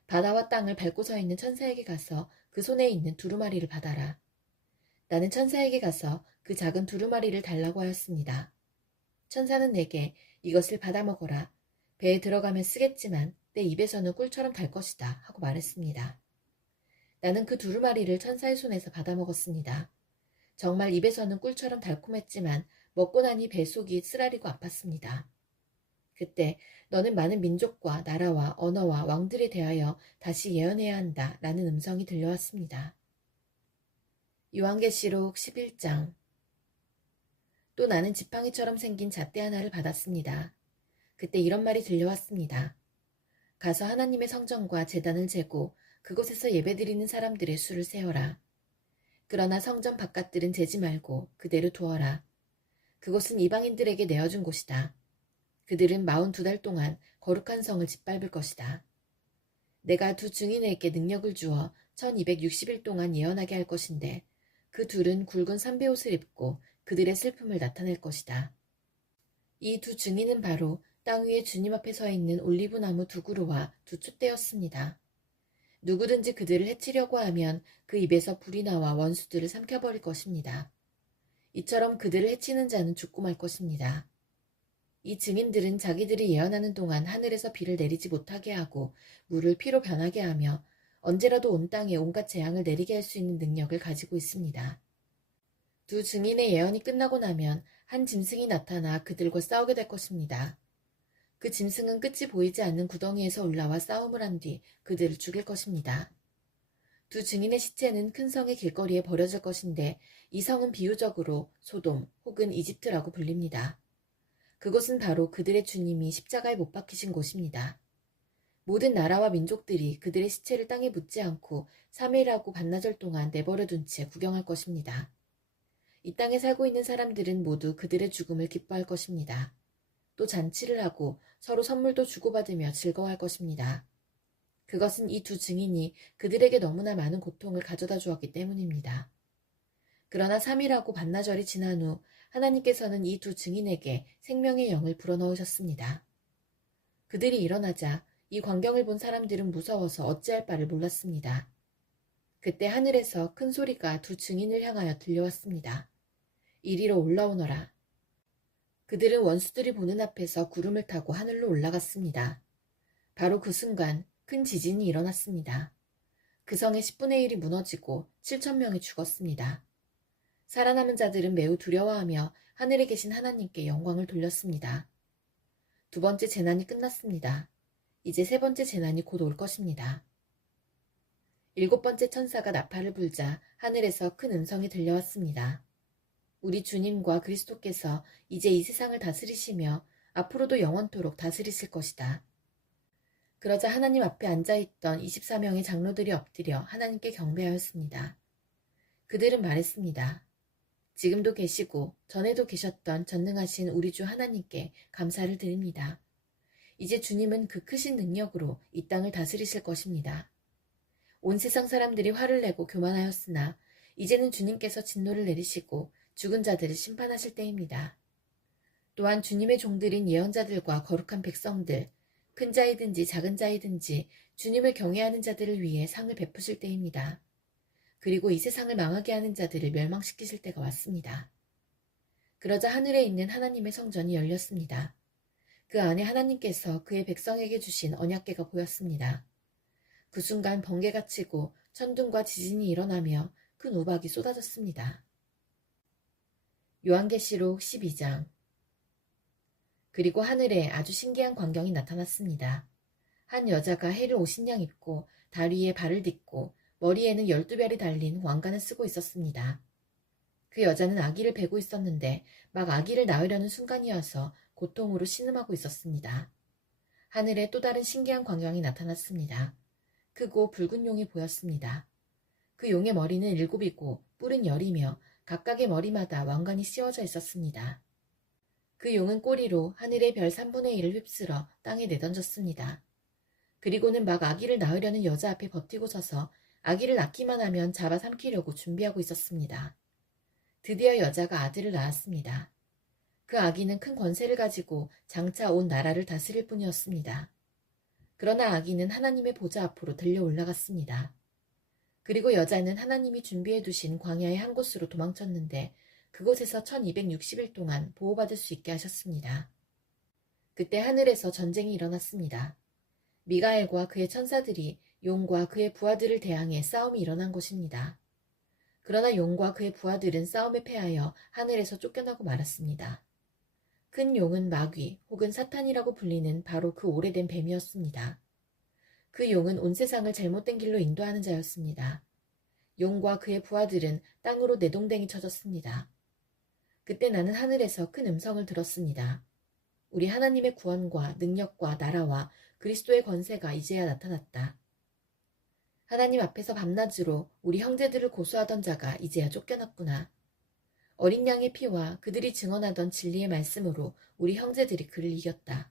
바다와 땅을 밟고 서 있는 천사에게 가서 그 손에 있는 두루마리를 받아라. 나는 천사에게 가서 그 작은 두루마리를 달라고 하였습니다. 천사는 내게 이것을 받아 먹어라. 배에 들어가면 쓰겠지만 내 입에서는 꿀처럼 달 것이다 하고 말했습니다. 나는 그 두루마리를 천사의 손에서 받아 먹었습니다. 정말 입에서는 꿀처럼 달콤했지만 먹고 나니 뱃속이 쓰라리고 아팠습니다. 그때 너는 많은 민족과 나라와 언어와 왕들에 대하여 다시 예언해야 한다 라는 음성이 들려왔습니다. 요한계시록 11장. 또 나는 지팡이처럼 생긴 잣대 하나를 받았습니다. 그때 이런 말이 들려왔습니다. 가서 하나님의 성전과 제단을 재고 그곳에서 예배드리는 사람들의 수를 세어라. 그러나 성전 바깥들은 재지 말고 그대로 두어라. 그곳은 이방인들에게 내어준 곳이다. 그들은 42달 동안 거룩한 성을 짓밟을 것이다. 내가 2 증인에게 능력을 주어 1260일 동안 예언하게 할 것인데 그 둘은 굵은 삼배옷을 입고 그들의 슬픔을 나타낼 것이다. 이 두 증인은 바로 땅 위에 주님 앞에 서 있는 올리브나무 두 그루와 두 촛대였습니다. 누구든지 그들을 해치려고 하면 그 입에서 불이 나와 원수들을 삼켜버릴 것입니다. 이처럼 그들을 해치는 자는 죽고 말 것입니다. 이 증인들은 자기들이 예언하는 동안 하늘에서 비를 내리지 못하게 하고 물을 피로 변하게 하며 언제라도 온 땅에 온갖 재앙을 내리게 할 수 있는 능력을 가지고 있습니다. 두 증인의 예언이 끝나고 나면 한 짐승이 나타나 그들과 싸우게 될 것입니다. 그 짐승은 끝이 보이지 않는 구덩이에서 올라와 싸움을 한 뒤 그들을 죽일 것입니다. 두 증인의 시체는 큰 성의 길거리에 버려질 것인데 이 성은 비유적으로 소돔 혹은 이집트라고 불립니다. 그것은 바로 그들의 주님이 십자가에 못 박히신 곳입니다. 모든 나라와 민족들이 그들의 시체를 땅에 묻지 않고 3일하고 반나절 동안 내버려 둔 채 구경할 것입니다. 이 땅에 살고 있는 사람들은 모두 그들의 죽음을 기뻐할 것입니다. 또 잔치를 하고 서로 선물도 주고받으며 즐거워할 것입니다. 그것은 이 두 증인이 그들에게 너무나 많은 고통을 가져다 주었기 때문입니다. 그러나 3일하고 반나절이 지난 후 하나님께서는 이 두 증인에게 생명의 영을 불어넣으셨습니다. 그들이 일어나자 이 광경을 본 사람들은 무서워서 어찌할 바를 몰랐습니다. 그때 하늘에서 큰 소리가 두 증인을 향하여 들려왔습니다. 이리로 올라오너라. 그들은 원수들이 보는 앞에서 구름을 타고 하늘로 올라갔습니다. 바로 그 순간 큰 지진이 일어났습니다. 그 성의 10분의 1이 무너지고 7천 명이 죽었습니다. 살아남은 자들은 매우 두려워하며 하늘에 계신 하나님께 영광을 돌렸습니다. 두 번째 재난이 끝났습니다. 이제 세 번째 재난이 곧 올 것입니다. 일곱 번째 천사가 나팔을 불자 하늘에서 큰 음성이 들려왔습니다. 우리 주님과 그리스도께서 이제 이 세상을 다스리시며 앞으로도 영원토록 다스리실 것이다. 그러자 하나님 앞에 앉아있던 24명의 장로들이 엎드려 하나님께 경배하였습니다. 그들은 말했습니다. 지금도 계시고 전에도 계셨던 전능하신 우리 주 하나님께 감사를 드립니다. 이제 주님은 그 크신 능력으로 이 땅을 다스리실 것입니다. 온 세상 사람들이 화를 내고 교만하였으나 이제는 주님께서 진노를 내리시고 죽은 자들을 심판하실 때입니다. 또한 주님의 종들인 예언자들과 거룩한 백성들, 큰 자이든지 작은 자이든지 주님을 경외하는 자들을 위해 상을 베푸실 때입니다. 그리고 이 세상을 망하게 하는 자들을 멸망시키실 때가 왔습니다. 그러자 하늘에 있는 하나님의 성전이 열렸습니다. 그 안에 하나님께서 그의 백성에게 주신 언약궤가 보였습니다. 그 순간 번개가 치고 천둥과 지진이 일어나며 큰 우박이 쏟아졌습니다. 요한계시록 12장. 그리고 하늘에 아주 신기한 광경이 나타났습니다. 한 여자가 해를 옷인 양 입고 다리에 발을 딛고 머리에는 12별이 달린 왕관을 쓰고 있었습니다. 그 여자는 아기를 베고 있었는데 막 아기를 낳으려는 순간이어서 고통으로 신음하고 있었습니다. 하늘에 또 다른 신기한 광경이 나타났습니다. 크고 붉은 용이 보였습니다. 그 용의 머리는 7이고 뿔은 10이며 각각의 머리마다 왕관이 씌워져 있었습니다. 그 용은 꼬리로 하늘의 별 3분의 1을 휩쓸어 땅에 내던졌습니다. 그리고는 막 아기를 낳으려는 여자 앞에 버티고 서서 아기를 낳기만 하면 잡아삼키려고 준비하고 있었습니다. 드디어 여자가 아들을 낳았습니다. 그 아기는 큰 권세를 가지고 장차 온 나라를 다스릴 뿐이었습니다. 그러나 아기는 하나님의 보좌 앞으로 들려 올라갔습니다. 그리고 여자는 하나님이 준비해 두신 광야의 한 곳으로 도망쳤는데 그곳에서 1260일 동안 보호받을 수 있게 하셨습니다. 그때 하늘에서 전쟁이 일어났습니다. 미가엘과 그의 천사들이 용과 그의 부하들을 대항해 싸움이 일어난 곳입니다. 그러나 용과 그의 부하들은 싸움에 패하여 하늘에서 쫓겨나고 말았습니다. 큰 용은 마귀 혹은 사탄이라고 불리는 바로 그 오래된 뱀이었습니다. 그 용은 온 세상을 잘못된 길로 인도하는 자였습니다. 용과 그의 부하들은 땅으로 내동댕이 쳐졌습니다. 그때 나는 하늘에서 큰 음성을 들었습니다. 우리 하나님의 구원과 능력과 나라와 그리스도의 권세가 이제야 나타났다. 하나님 앞에서 밤낮으로 우리 형제들을 고소하던 자가 이제야 쫓겨났구나. 어린 양의 피와 그들이 증언하던 진리의 말씀으로 우리 형제들이 그를 이겼다.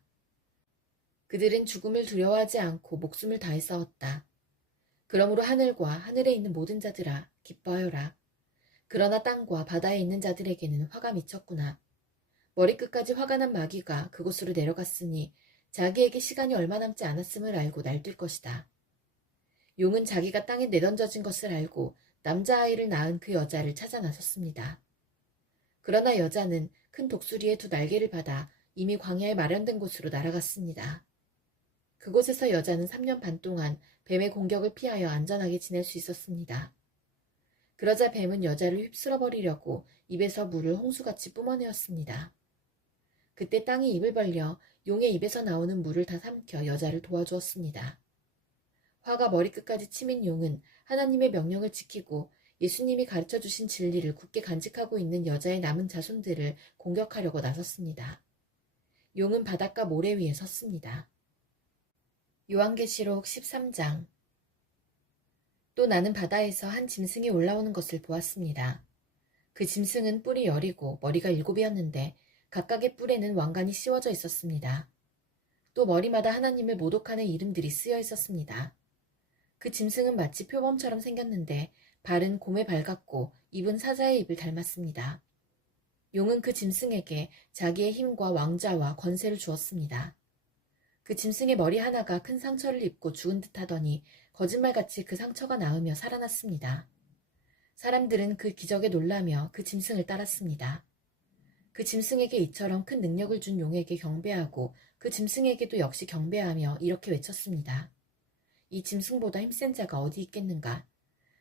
그들은 죽음을 두려워하지 않고 목숨을 다해 싸웠다. 그러므로 하늘과 하늘에 있는 모든 자들아 기뻐하여라. 그러나 땅과 바다에 있는 자들에게는 화가 미쳤구나. 머리끝까지 화가 난 마귀가 그곳으로 내려갔으니 자기에게 시간이 얼마 남지 않았음을 알고 날뛸 것이다. 용은 자기가 땅에 내던져진 것을 알고 남자아이를 낳은 그 여자를 찾아 나섰습니다. 그러나 여자는 큰 독수리의 두 날개를 받아 이미 광야에 마련된 곳으로 날아갔습니다. 그곳에서 여자는 3년 반 동안 뱀의 공격을 피하여 안전하게 지낼 수 있었습니다. 그러자 뱀은 여자를 휩쓸어 버리려고 입에서 물을 홍수같이 뿜어내었습니다. 그때 땅이 입을 벌려 용의 입에서 나오는 물을 다 삼켜 여자를 도와주었습니다. 화가 머리끝까지 치민 용은 하나님의 명령을 지키고 예수님이 가르쳐 주신 진리를 굳게 간직하고 있는 여자의 남은 자손들을 공격하려고 나섰습니다. 용은 바닷가 모래 위에 섰습니다. 요한계시록 13장. 또 나는 바다에서 한 짐승이 올라오는 것을 보았습니다. 그 짐승은 뿔이 10이고 머리가 7이었는데 각각의 뿔에는 왕관이 씌워져 있었습니다. 또 머리마다 하나님을 모독하는 이름들이 쓰여 있었습니다. 그 짐승은 마치 표범처럼 생겼는데 발은 곰의 발 같고 입은 사자의 입을 닮았습니다. 용은 그 짐승에게 자기의 힘과 왕좌와 권세를 주었습니다. 그 짐승의 머리 하나가 큰 상처를 입고 죽은 듯 하더니 거짓말같이 그 상처가 나으며 살아났습니다. 사람들은 그 기적에 놀라며 그 짐승을 따랐습니다. 그 짐승에게 이처럼 큰 능력을 준 용에게 경배하고 그 짐승에게도 역시 경배하며 이렇게 외쳤습니다. 이 짐승보다 힘센 자가 어디 있겠는가?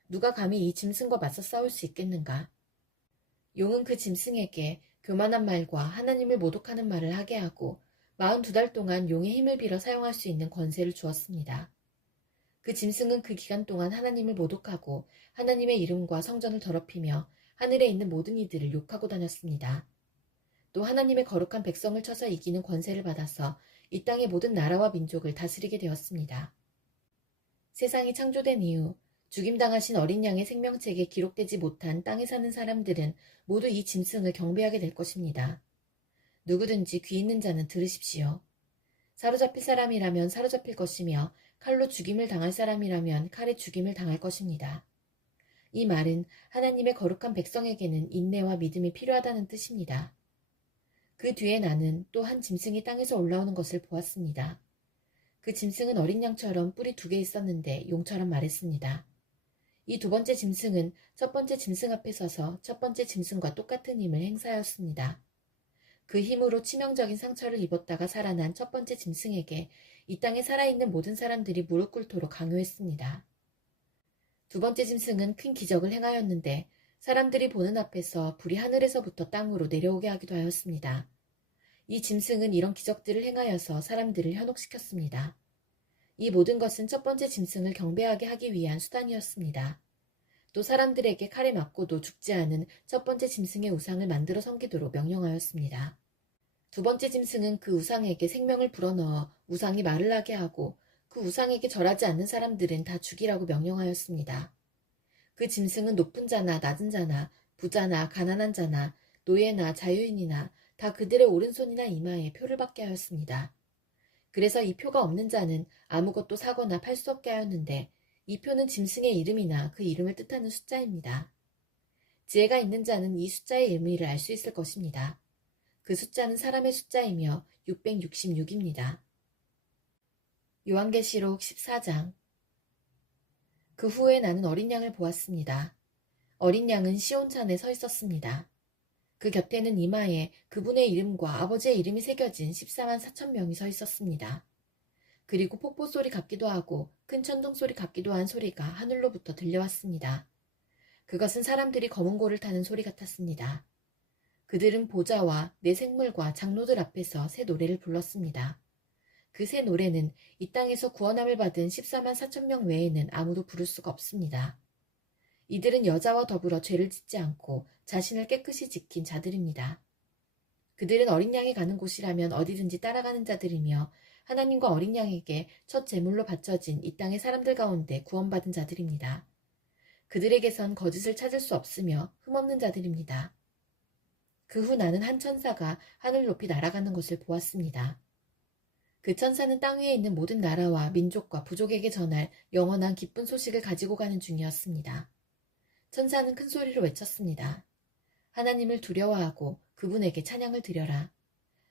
누가 감히 이 짐승과 맞서 싸울 수 있겠는가? 용은 그 짐승에게 교만한 말과 하나님을 모독하는 말을 하게 하고 42달 동안 용의 힘을 빌어 사용할 수 있는 권세를 주었습니다. 그 짐승은 그 기간 동안 하나님을 모독하고 하나님의 이름과 성전을 더럽히며 하늘에 있는 모든 이들을 욕하고 다녔습니다. 또 하나님의 거룩한 백성을 쳐서 이기는 권세를 받아서 이 땅의 모든 나라와 민족을 다스리게 되었습니다. 세상이 창조된 이후 죽임당하신 어린 양의 생명책에 기록되지 못한 땅에 사는 사람들은 모두 이 짐승을 경배하게 될 것입니다. 누구든지 귀 있는 자는 들으십시오. 사로잡힐 사람이라면 사로잡힐 것이며 칼로 죽임을 당할 사람이라면 칼에 죽임을 당할 것입니다. 이 말은 하나님의 거룩한 백성에게는 인내와 믿음이 필요하다는 뜻입니다. 그 뒤에 나는 또 한 짐승이 땅에서 올라오는 것을 보았습니다. 그 짐승은 어린 양처럼 뿔이 2개 있었는데 용처럼 말했습니다. 이 두 번째 짐승은 첫 번째 짐승 앞에 서서 첫 번째 짐승과 똑같은 힘을 행사하였습니다. 그 힘으로 치명적인 상처를 입었다가 살아난 첫 번째 짐승에게 이 땅에 살아있는 모든 사람들이 무릎 꿇도록 강요했습니다. 두 번째 짐승은 큰 기적을 행하였는데 사람들이 보는 앞에서 불이 하늘에서부터 땅으로 내려오게 하기도 하였습니다. 이 짐승은 이런 기적들을 행하여서 사람들을 현혹시켰습니다. 이 모든 것은 첫 번째 짐승을 경배하게 하기 위한 수단이었습니다. 또 사람들에게 칼에 맞고도 죽지 않은 첫 번째 짐승의 우상을 만들어 섬기도록 명령하였습니다. 두 번째 짐승은 그 우상에게 생명을 불어넣어 우상이 말을 하게 하고 그 우상에게 절하지 않는 사람들은 다 죽이라고 명령하였습니다. 그 짐승은 높은 자나 낮은 자나 부자나 가난한 자나 노예나 자유인이나 다 그들의 오른손이나 이마에 표를 받게 하였습니다. 그래서 이 표가 없는 자는 아무것도 사거나 팔 수 없게 하였는데 이 표는 짐승의 이름이나 그 이름을 뜻하는 숫자입니다. 지혜가 있는 자는 이 숫자의 의미를 알 수 있을 것입니다. 그 숫자는 사람의 숫자이며 666입니다. 요한계시록 14장. 그 후에 나는 어린 양을 보았습니다. 어린 양은 시온산에 서 있었습니다. 그 곁에는 이마에 그분의 이름과 아버지의 이름이 새겨진 14만 4천 명이 서 있었습니다. 그리고 폭포 소리 같기도 하고 큰 천둥 소리 같기도 한 소리가 하늘로부터 들려왔습니다. 그것은 사람들이 검은 고를 타는 소리 같았습니다. 그들은 보좌와 네 생물과 장로들 앞에서 새 노래를 불렀습니다. 그 새 노래는 이 땅에서 구원함을 받은 14만 4천 명 외에는 아무도 부를 수가 없습니다. 이들은 여자와 더불어 죄를 짓지 않고 자신을 깨끗이 지킨 자들입니다. 그들은 어린 양이 가는 곳이라면 어디든지 따라가는 자들이며 하나님과 어린 양에게 첫 제물로 바쳐진 이 땅의 사람들 가운데 구원받은 자들입니다. 그들에게선 거짓을 찾을 수 없으며 흠없는 자들입니다. 그 후 나는 한 천사가 하늘 높이 날아가는 것을 보았습니다. 그 천사는 땅 위에 있는 모든 나라와 민족과 부족에게 전할 영원한 기쁜 소식을 가지고 가는 중이었습니다. 천사는 큰 소리로 외쳤습니다. 하나님을 두려워하고 그분에게 찬양을 드려라.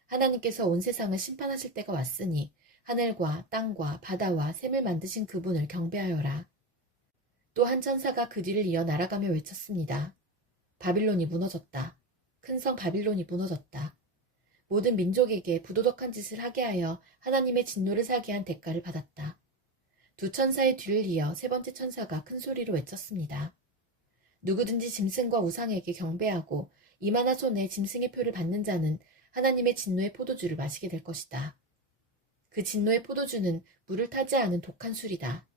하나님께서 온 세상을 심판하실 때가 왔으니 하늘과 땅과 바다와 샘을 만드신 그분을 경배하여라. 또 한 천사가 그 뒤를 이어 날아가며 외쳤습니다. 바빌론이 무너졌다. 큰 성 바빌론이 무너졌다. 모든 민족에게 부도덕한 짓을 하게 하여 하나님의 진노를 사게 한 대가를 받았다. 두 천사의 뒤를 이어 세 번째 천사가 큰 소리로 외쳤습니다. 누구든지 짐승과 우상에게 경배하고 이마나 손에 짐승의 표를 받는 자는 하나님의 진노의 포도주를 마시게 될 것이다. 그 진노의 포도주는 물을 타지 않은 독한 술이다.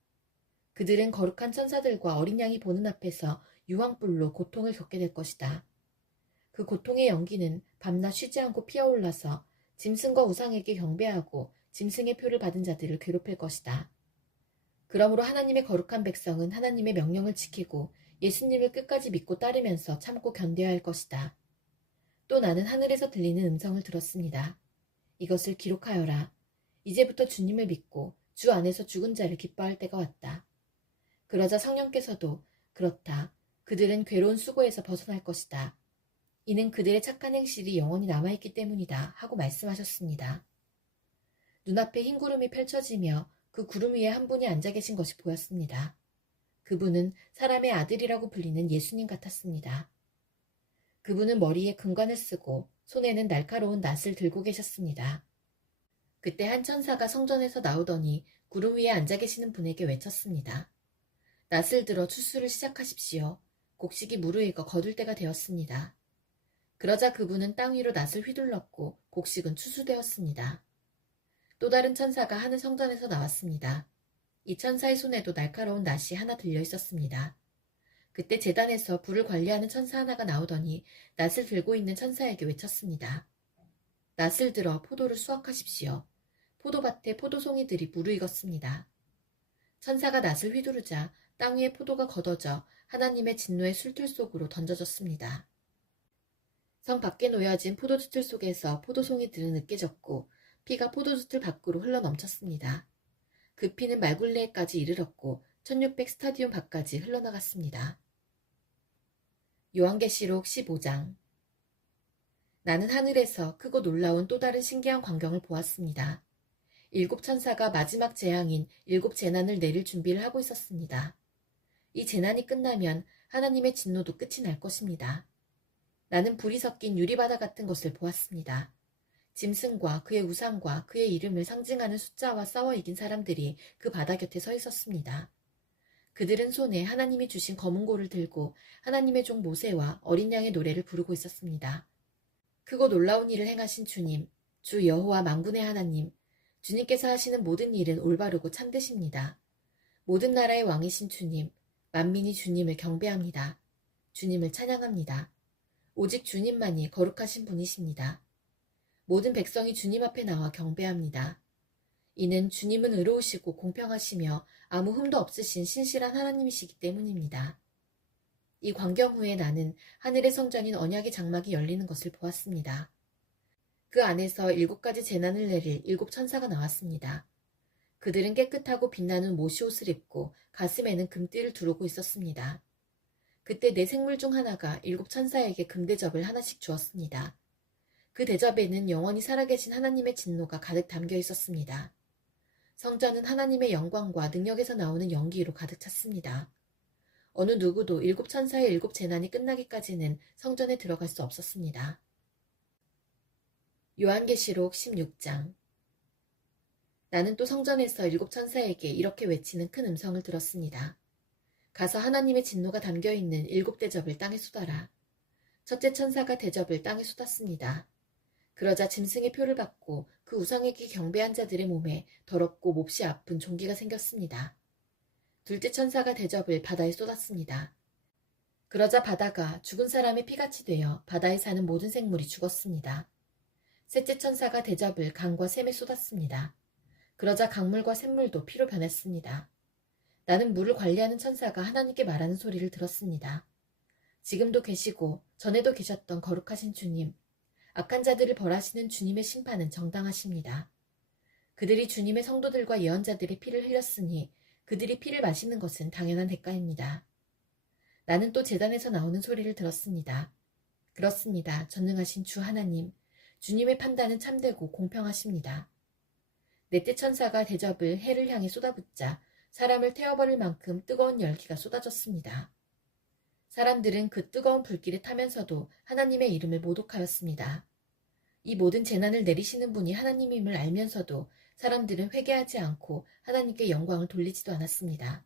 그들은 거룩한 천사들과 어린 양이 보는 앞에서 유황불로 고통을 겪게 될 것이다. 그 고통의 연기는 밤낮 쉬지 않고 피어올라서 짐승과 우상에게 경배하고 짐승의 표를 받은 자들을 괴롭힐 것이다. 그러므로 하나님의 거룩한 백성은 하나님의 명령을 지키고 예수님을 끝까지 믿고 따르면서 참고 견뎌야 할 것이다. 또 나는 하늘에서 들리는 음성을 들었습니다. 이것을 기록하여라. 이제부터 주님을 믿고 주 안에서 죽은 자를 기뻐할 때가 왔다. 그러자 성령께서도 그렇다. 그들은 괴로운 수고에서 벗어날 것이다. 이는 그들의 착한 행실이 영원히 남아있기 때문이다 하고 말씀하셨습니다. 눈앞에 흰 구름이 펼쳐지며 그 구름 위에 한 분이 앉아 계신 것이 보였습니다. 그분은 사람의 아들이라고 불리는 예수님 같았습니다. 그분은 머리에 금관을 쓰고 손에는 날카로운 낫을 들고 계셨습니다. 그때 한 천사가 성전에서 나오더니 구름 위에 앉아 계시는 분에게 외쳤습니다. 낫을 들어 추수를 시작하십시오. 곡식이 무르익어 거둘 때가 되었습니다. 그러자 그분은 땅 위로 낫을 휘둘렀고 곡식은 추수되었습니다. 또 다른 천사가 하늘 성전에서 나왔습니다. 이 천사의 손에도 날카로운 낫이 하나 들려 있었습니다. 그때 제단에서 불을 관리하는 천사 하나가 나오더니 낫을 들고 있는 천사에게 외쳤습니다. 낫을 들어 포도를 수확하십시오. 포도밭에 포도송이들이 무르익었습니다. 천사가 낫을 휘두르자 땅 위에 포도가 걷어져 하나님의 진노의 술틀 속으로 던져졌습니다. 성 밖에 놓여진 포도주틀 속에서 포도송이들은 으깨졌고 피가 포도주틀 밖으로 흘러넘쳤습니다. 그 피는 말굴레에까지 이르렀고 1600 스타디움 밖까지 흘러나갔습니다. 요한계시록 15장. 나는 하늘에서 크고 놀라운 또 다른 신기한 광경을 보았습니다. 7천사가 마지막 재앙인 7재난을 내릴 준비를 하고 있었습니다. 이 재난이 끝나면 하나님의 진노도 끝이 날 것입니다. 나는 불이 섞인 유리바다 같은 것을 보았습니다. 짐승과 그의 우상과 그의 이름을 상징하는 숫자와 싸워 이긴 사람들이 그 바다 곁에 서 있었습니다. 그들은 손에 하나님이 주신 검은 고를 들고 하나님의 종 모세와 어린 양의 노래를 부르고 있었습니다. 크고 놀라운 일을 행하신 주님, 주 여호와 만군의 하나님, 주님께서 하시는 모든 일은 올바르고 참되십니다. 모든 나라의 왕이신 주님, 만민이 주님을 경배합니다. 주님을 찬양합니다. 오직 주님만이 거룩하신 분이십니다. 모든 백성이 주님 앞에 나와 경배합니다. 이는 주님은 의로우시고 공평하시며 아무 흠도 없으신 신실한 하나님이시기 때문입니다. 이 광경 후에 나는 하늘의 성전인 언약의 장막이 열리는 것을 보았습니다. 그 안에서 7가지 재난을 내릴 7천사가 나왔습니다. 그들은 깨끗하고 빛나는 모시 옷을 입고 가슴에는 금띠를 두르고 있었습니다. 그때 네 생물 중 하나가 7천사에게 금대접을 하나씩 주었습니다. 그 대접에는 영원히 살아계신 하나님의 진노가 가득 담겨 있었습니다. 성전은 하나님의 영광과 능력에서 나오는 연기로 가득 찼습니다. 어느 누구도 7천사의 7재난이 끝나기까지는 성전에 들어갈 수 없었습니다. 요한계시록 16장. 나는 또 성전에서 7천사에게 이렇게 외치는 큰 음성을 들었습니다. 가서 하나님의 진노가 담겨있는 7대접을 땅에 쏟아라. 첫째 천사가 대접을 땅에 쏟았습니다. 그러자 짐승의 표를 받고 그 우상에게 경배한 자들의 몸에 더럽고 몹시 아픈 종기가 생겼습니다. 둘째 천사가 대접을 바다에 쏟았습니다. 그러자 바다가 죽은 사람의 피같이 되어 바다에 사는 모든 생물이 죽었습니다. 셋째 천사가 대접을 강과 샘에 쏟았습니다. 그러자 강물과 샘물도 피로 변했습니다. 나는 물을 관리하는 천사가 하나님께 말하는 소리를 들었습니다. 지금도 계시고 전에도 계셨던 거룩하신 주님, 악한 자들을 벌하시는 주님의 심판은 정당하십니다. 그들이 주님의 성도들과 예언자들의 피를 흘렸으니 그들이 피를 마시는 것은 당연한 대가입니다. 나는 또 제단에서 나오는 소리를 들었습니다. 그렇습니다. 전능하신 주 하나님, 주님의 판단은 참되고 공평하십니다. 넷째 천사가 대접을 해를 향해 쏟아붓자 사람을 태워버릴 만큼 뜨거운 열기가 쏟아졌습니다. 사람들은 그 뜨거운 불길에 타면서도 하나님의 이름을 모독하였습니다. 이 모든 재난을 내리시는 분이 하나님임을 알면서도 사람들은 회개하지 않고 하나님께 영광을 돌리지도 않았습니다.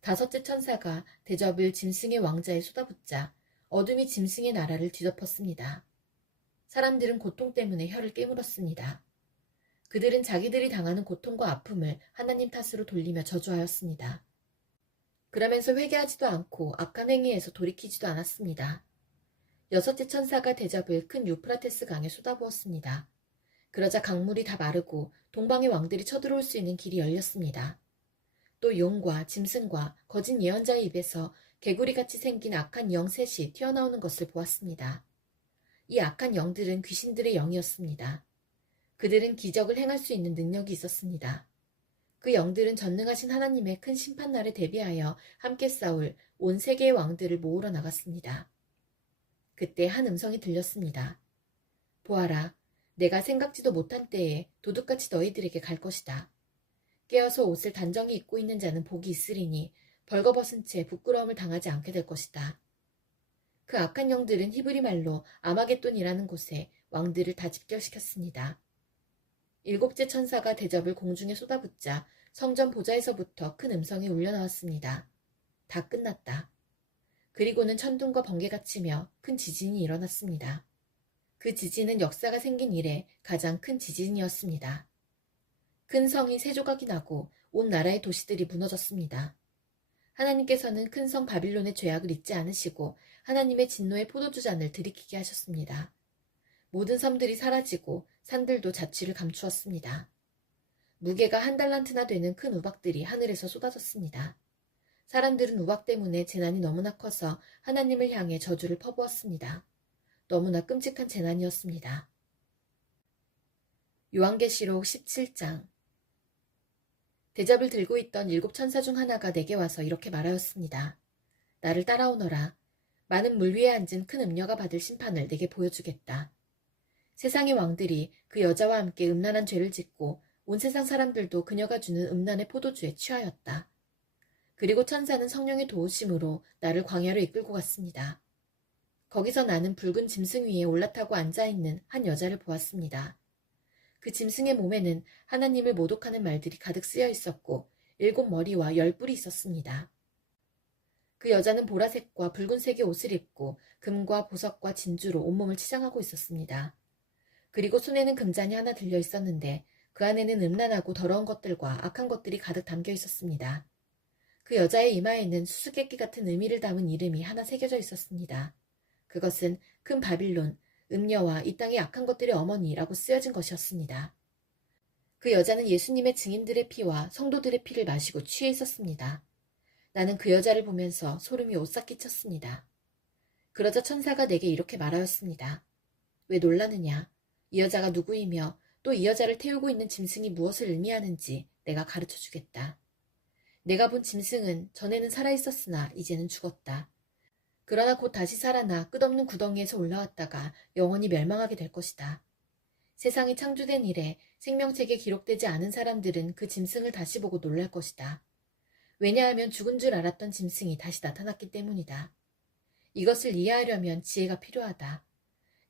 다섯째 천사가 대접을 짐승의 왕자에 쏟아붓자 어둠이 짐승의 나라를 뒤덮었습니다. 사람들은 고통 때문에 혀를 깨물었습니다. 그들은 자기들이 당하는 고통과 아픔을 하나님 탓으로 돌리며 저주하였습니다. 그러면서 회개하지도 않고 악한 행위에서 돌이키지도 않았습니다. 여섯째 천사가 대접을 큰 유프라테스 강에 쏟아부었습니다. 그러자 강물이 다 마르고 동방의 왕들이 쳐들어올 수 있는 길이 열렸습니다. 또 용과 짐승과 거짓 예언자의 입에서 개구리같이 생긴 악한 영 셋이 튀어나오는 것을 보았습니다. 이 악한 영들은 귀신들의 영이었습니다. 그들은 기적을 행할 수 있는 능력이 있었습니다. 그 영들은 전능하신 하나님의 큰 심판날에 대비하여 함께 싸울 온 세계의 왕들을 모으러 나갔습니다. 그때 한 음성이 들렸습니다. 보아라, 내가 생각지도 못한 때에 도둑같이 너희들에게 갈 것이다. 깨어서 옷을 단정히 입고 있는 자는 복이 있으리니 벌거벗은 채 부끄러움을 당하지 않게 될 것이다. 그 악한 영들은 히브리 말로 아마겟돈이라는 곳에 왕들을 다 집결시켰습니다. 일곱째 천사가 대접을 공중에 쏟아붓자 성전 보좌에서부터 큰 음성이 울려나왔습니다. 다 끝났다. 그리고는 천둥과 번개가 치며 큰 지진이 일어났습니다. 그 지진은 역사가 생긴 이래 가장 큰 지진이었습니다. 큰 성이 세 조각이 나고 온 나라의 도시들이 무너졌습니다. 하나님께서는 큰 성 바빌론의 죄악을 잊지 않으시고 하나님의 진노의 포도주잔을 들이키게 하셨습니다. 모든 섬들이 사라지고 산들도 자취를 감추었습니다. 무게가 1달란트나 되는 큰 우박들이 하늘에서 쏟아졌습니다. 사람들은 우박 때문에 재난이 너무나 커서 하나님을 향해 저주를 퍼부었습니다. 너무나 끔찍한 재난이었습니다. 요한계시록 17장. 대접을 들고 있던 7 천사 중 하나가 내게 와서 이렇게 말하였습니다. 나를 따라오너라. 많은 물 위에 앉은 큰 음녀가 받을 심판을 내게 보여주겠다. 세상의 왕들이 그 여자와 함께 음란한 죄를 짓고 온 세상 사람들도 그녀가 주는 음란의 포도주에 취하였다. 그리고 천사는 성령의 도우심으로 나를 광야로 이끌고 갔습니다. 거기서 나는 붉은 짐승 위에 올라타고 앉아있는 한 여자를 보았습니다. 그 짐승의 몸에는 하나님을 모독하는 말들이 가득 쓰여 있었고 7 머리와 10 뿔이 있었습니다. 그 여자는 보라색과 붉은색의 옷을 입고 금과 보석과 진주로 온몸을 치장하고 있었습니다. 그리고 손에는 금잔이 하나 들려 있었는데 그 안에는 음란하고 더러운 것들과 악한 것들이 가득 담겨 있었습니다. 그 여자의 이마에는 수수께끼 같은 의미를 담은 이름이 하나 새겨져 있었습니다. 그것은 큰 바빌론, 음녀와 이 땅의 악한 것들의 어머니라고 쓰여진 것이었습니다. 그 여자는 예수님의 증인들의 피와 성도들의 피를 마시고 취해 있었습니다. 나는 그 여자를 보면서 소름이 오싹 끼쳤습니다. 그러자 천사가 내게 이렇게 말하였습니다. 왜 놀라느냐? 이 여자가 누구이며 또 이 여자를 태우고 있는 짐승이 무엇을 의미하는지 내가 가르쳐 주겠다. 내가 본 짐승은 전에는 살아있었으나 이제는 죽었다. 그러나 곧 다시 살아나 끝없는 구덩이에서 올라왔다가 영원히 멸망하게 될 것이다. 세상이 창조된 이래 생명책에 기록되지 않은 사람들은 그 짐승을 다시 보고 놀랄 것이다. 왜냐하면 죽은 줄 알았던 짐승이 다시 나타났기 때문이다. 이것을 이해하려면 지혜가 필요하다.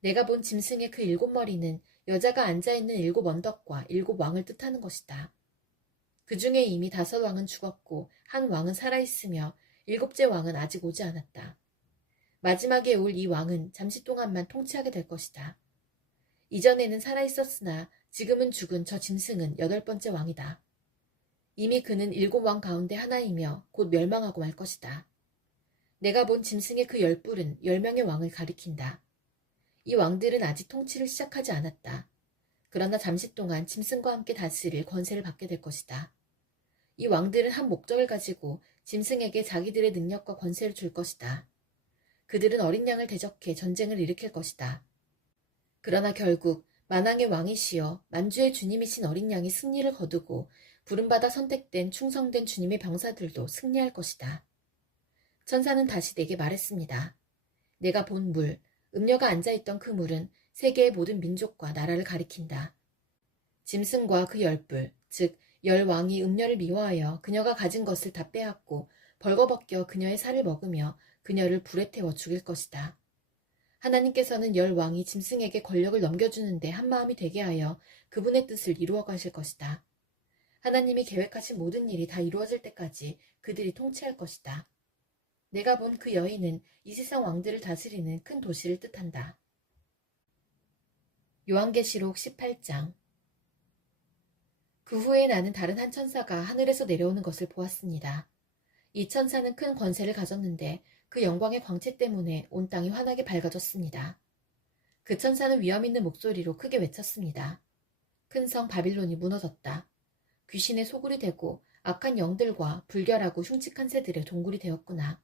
내가 본 짐승의 그 7 머리는 여자가 앉아있는 7 언덕과 7 왕을 뜻하는 것이다. 그 중에 이미 5 왕은 죽었고 한 왕은 살아있으며 7째 왕은 아직 오지 않았다. 마지막에 올 이 왕은 잠시 동안만 통치하게 될 것이다. 이전에는 살아있었으나 지금은 죽은 저 짐승은 8번째 왕이다. 이미 그는 7 왕 가운데 하나이며 곧 멸망하고 말 것이다. 내가 본 짐승의 그 10뿔은 10명의 왕을 가리킨다. 이 왕들은 아직 통치를 시작하지 않았다. 그러나 잠시 동안 짐승과 함께 다스릴 권세를 받게 될 것이다. 이 왕들은 한 목적을 가지고 짐승에게 자기들의 능력과 권세를 줄 것이다. 그들은 어린 양을 대적해 전쟁을 일으킬 것이다. 그러나 결국 만왕의 왕이시여 만주의 주님이신 어린 양이 승리를 거두고 부름받아 선택된 충성된 주님의 병사들도 승리할 것이다. 천사는 다시 내게 말했습니다. 내가 본 물, 음녀가 앉아있던 그 물은 세계의 모든 민족과 나라를 가리킨다. 짐승과 그 열불, 즉 열왕이 음녀를 미워하여 그녀가 가진 것을 다 빼앗고 벌거벗겨 그녀의 살을 먹으며 그녀를 불에 태워 죽일 것이다. 하나님께서는 열왕이 짐승에게 권력을 넘겨주는데 한마음이 되게 하여 그분의 뜻을 이루어 가실 것이다. 하나님이 계획하신 모든 일이 다 이루어질 때까지 그들이 통치할 것이다. 내가 본 그 여인은 이 세상 왕들을 다스리는 큰 도시를 뜻한다. 요한계시록 18장. 그 후에 나는 다른 한 천사가 하늘에서 내려오는 것을 보았습니다. 이 천사는 큰 권세를 가졌는데 그 영광의 광채 때문에 온 땅이 환하게 밝아졌습니다. 그 천사는 위험 있는 목소리로 크게 외쳤습니다. 큰 성 바빌론이 무너졌다. 귀신의 소굴이 되고 악한 영들과 불결하고 흉측한 새들의 동굴이 되었구나.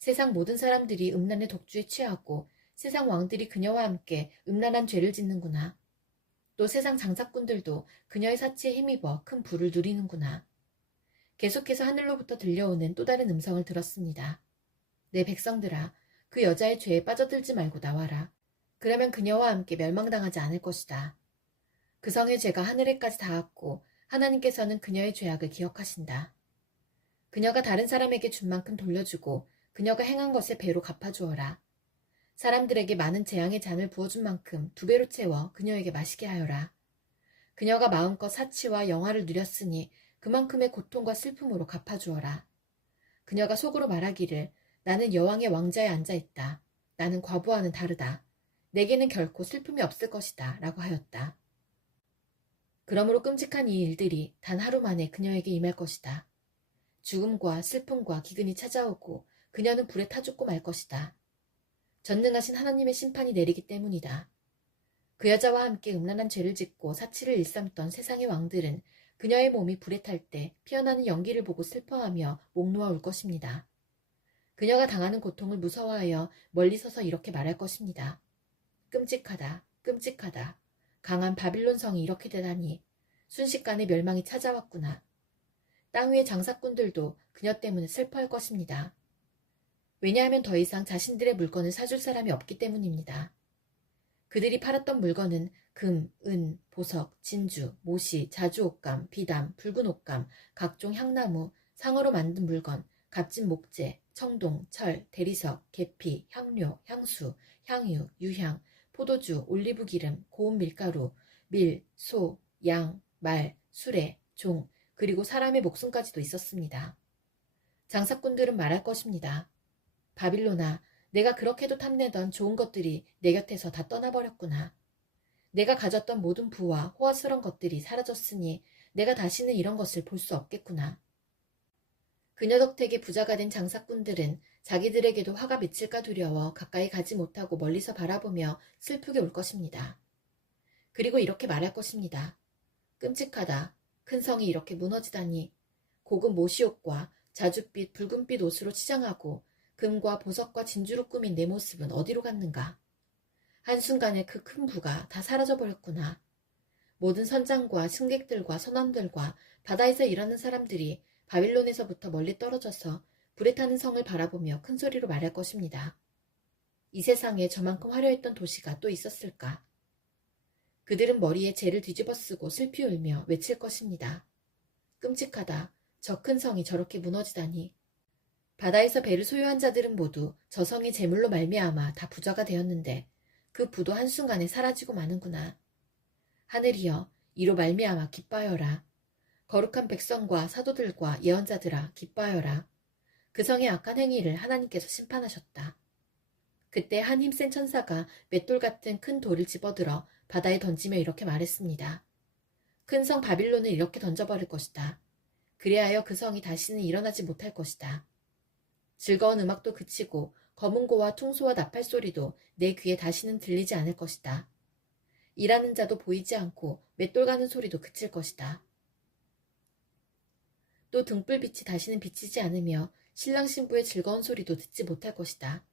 세상 모든 사람들이 음란의 독주에 취하고 세상 왕들이 그녀와 함께 음란한 죄를 짓는구나. 또 세상 장사꾼들도 그녀의 사치에 힘입어 큰 부를 누리는구나. 계속해서 하늘로부터 들려오는 또 다른 음성을 들었습니다. 내 백성들아, 그 여자의 죄에 빠져들지 말고 나와라. 그러면 그녀와 함께 멸망당하지 않을 것이다. 그 성의 죄가 하늘에까지 닿았고 하나님께서는 그녀의 죄악을 기억하신다. 그녀가 다른 사람에게 준 만큼 돌려주고 그녀가 행한 것에 배로 갚아주어라. 사람들에게 많은 재앙의 잔을 부어준 만큼 2배로 채워 그녀에게 마시게 하여라. 그녀가 마음껏 사치와 영화를 누렸으니 그만큼의 고통과 슬픔으로 갚아주어라. 그녀가 속으로 말하기를 나는 여왕의 왕자에 앉아있다. 나는 과부와는 다르다. 내게는 결코 슬픔이 없을 것이다. 라고 하였다. 그러므로 끔찍한 이 일들이 단 하루 만에 그녀에게 임할 것이다. 죽음과 슬픔과 기근이 찾아오고 그녀는 불에 타 죽고 말 것이다. 전능하신 하나님의 심판이 내리기 때문이다. 그 여자와 함께 음란한 죄를 짓고 사치를 일삼던 세상의 왕들은 그녀의 몸이 불에 탈 때 피어나는 연기를 보고 슬퍼하며 목 놓아 울 것입니다. 그녀가 당하는 고통을 무서워하여 멀리 서서 이렇게 말할 것입니다. 끔찍하다, 끔찍하다. 강한 바빌론 성이 이렇게 되다니. 순식간에 멸망이 찾아왔구나. 땅 위의 장사꾼들도 그녀 때문에 슬퍼할 것입니다. 왜냐하면 더 이상 자신들의 물건을 사줄 사람이 없기 때문입니다. 그들이 팔았던 물건은 금, 은, 보석, 진주, 모시, 자주옷감, 비담, 붉은 옷감, 각종 향나무, 상어로 만든 물건, 값진 목재, 청동, 철, 대리석, 계피, 향료, 향수, 향유, 유향, 포도주, 올리브기름, 고운 밀가루, 밀, 소, 양, 말, 수레, 종, 그리고 사람의 목숨까지도 있었습니다. 장사꾼들은 말할 것입니다. 바빌로나, 내가 그렇게도 탐내던 좋은 것들이 내 곁에서 다 떠나버렸구나. 내가 가졌던 모든 부와 호화스러운 것들이 사라졌으니 내가 다시는 이런 것을 볼 수 없겠구나. 그녀 덕택에 부자가 된 장사꾼들은 자기들에게도 화가 맺힐까 두려워 가까이 가지 못하고 멀리서 바라보며 슬프게 울 것입니다. 그리고 이렇게 말할 것입니다. 끔찍하다. 큰 성이 이렇게 무너지다니. 고급 모시옷과 자줏빛 붉은빛 옷으로 치장하고 금과 보석과 진주로 꾸민 내 모습은 어디로 갔는가. 한순간에 그 큰 부가 다 사라져버렸구나. 모든 선장과 승객들과 선원들과 바다에서 일하는 사람들이 바빌론에서부터 멀리 떨어져서 불에 타는 성을 바라보며 큰 소리로 말할 것입니다. 이 세상에 저만큼 화려했던 도시가 또 있었을까? 그들은 머리에 재를 뒤집어 쓰고 슬피 울며 외칠 것입니다. 끔찍하다. 저 큰 성이 저렇게 무너지다니. 바다에서 배를 소유한 자들은 모두 저 성의 재물로 말미암아 다 부자가 되었는데 그 부도 한순간에 사라지고 마는구나. 하늘이여, 이로 말미암아 기뻐하여라. 거룩한 백성과 사도들과 예언자들아 기뻐하여라. 그 성의 악한 행위를 하나님께서 심판하셨다. 그때 한 힘센 천사가 맷돌 같은 큰 돌을 집어들어 바다에 던지며 이렇게 말했습니다. 큰 성 바빌론을 이렇게 던져버릴 것이다. 그리하여 그 성이 다시는 일어나지 못할 것이다. 즐거운 음악도 그치고 검은고와 퉁소와 나팔 소리도 내 귀에 다시는 들리지 않을 것이다. 일하는 자도 보이지 않고 맷돌 가는 소리도 그칠 것이다. 또 등불빛이 다시는 비치지 않으며 신랑 신부의 즐거운 소리도 듣지 못할 것이다.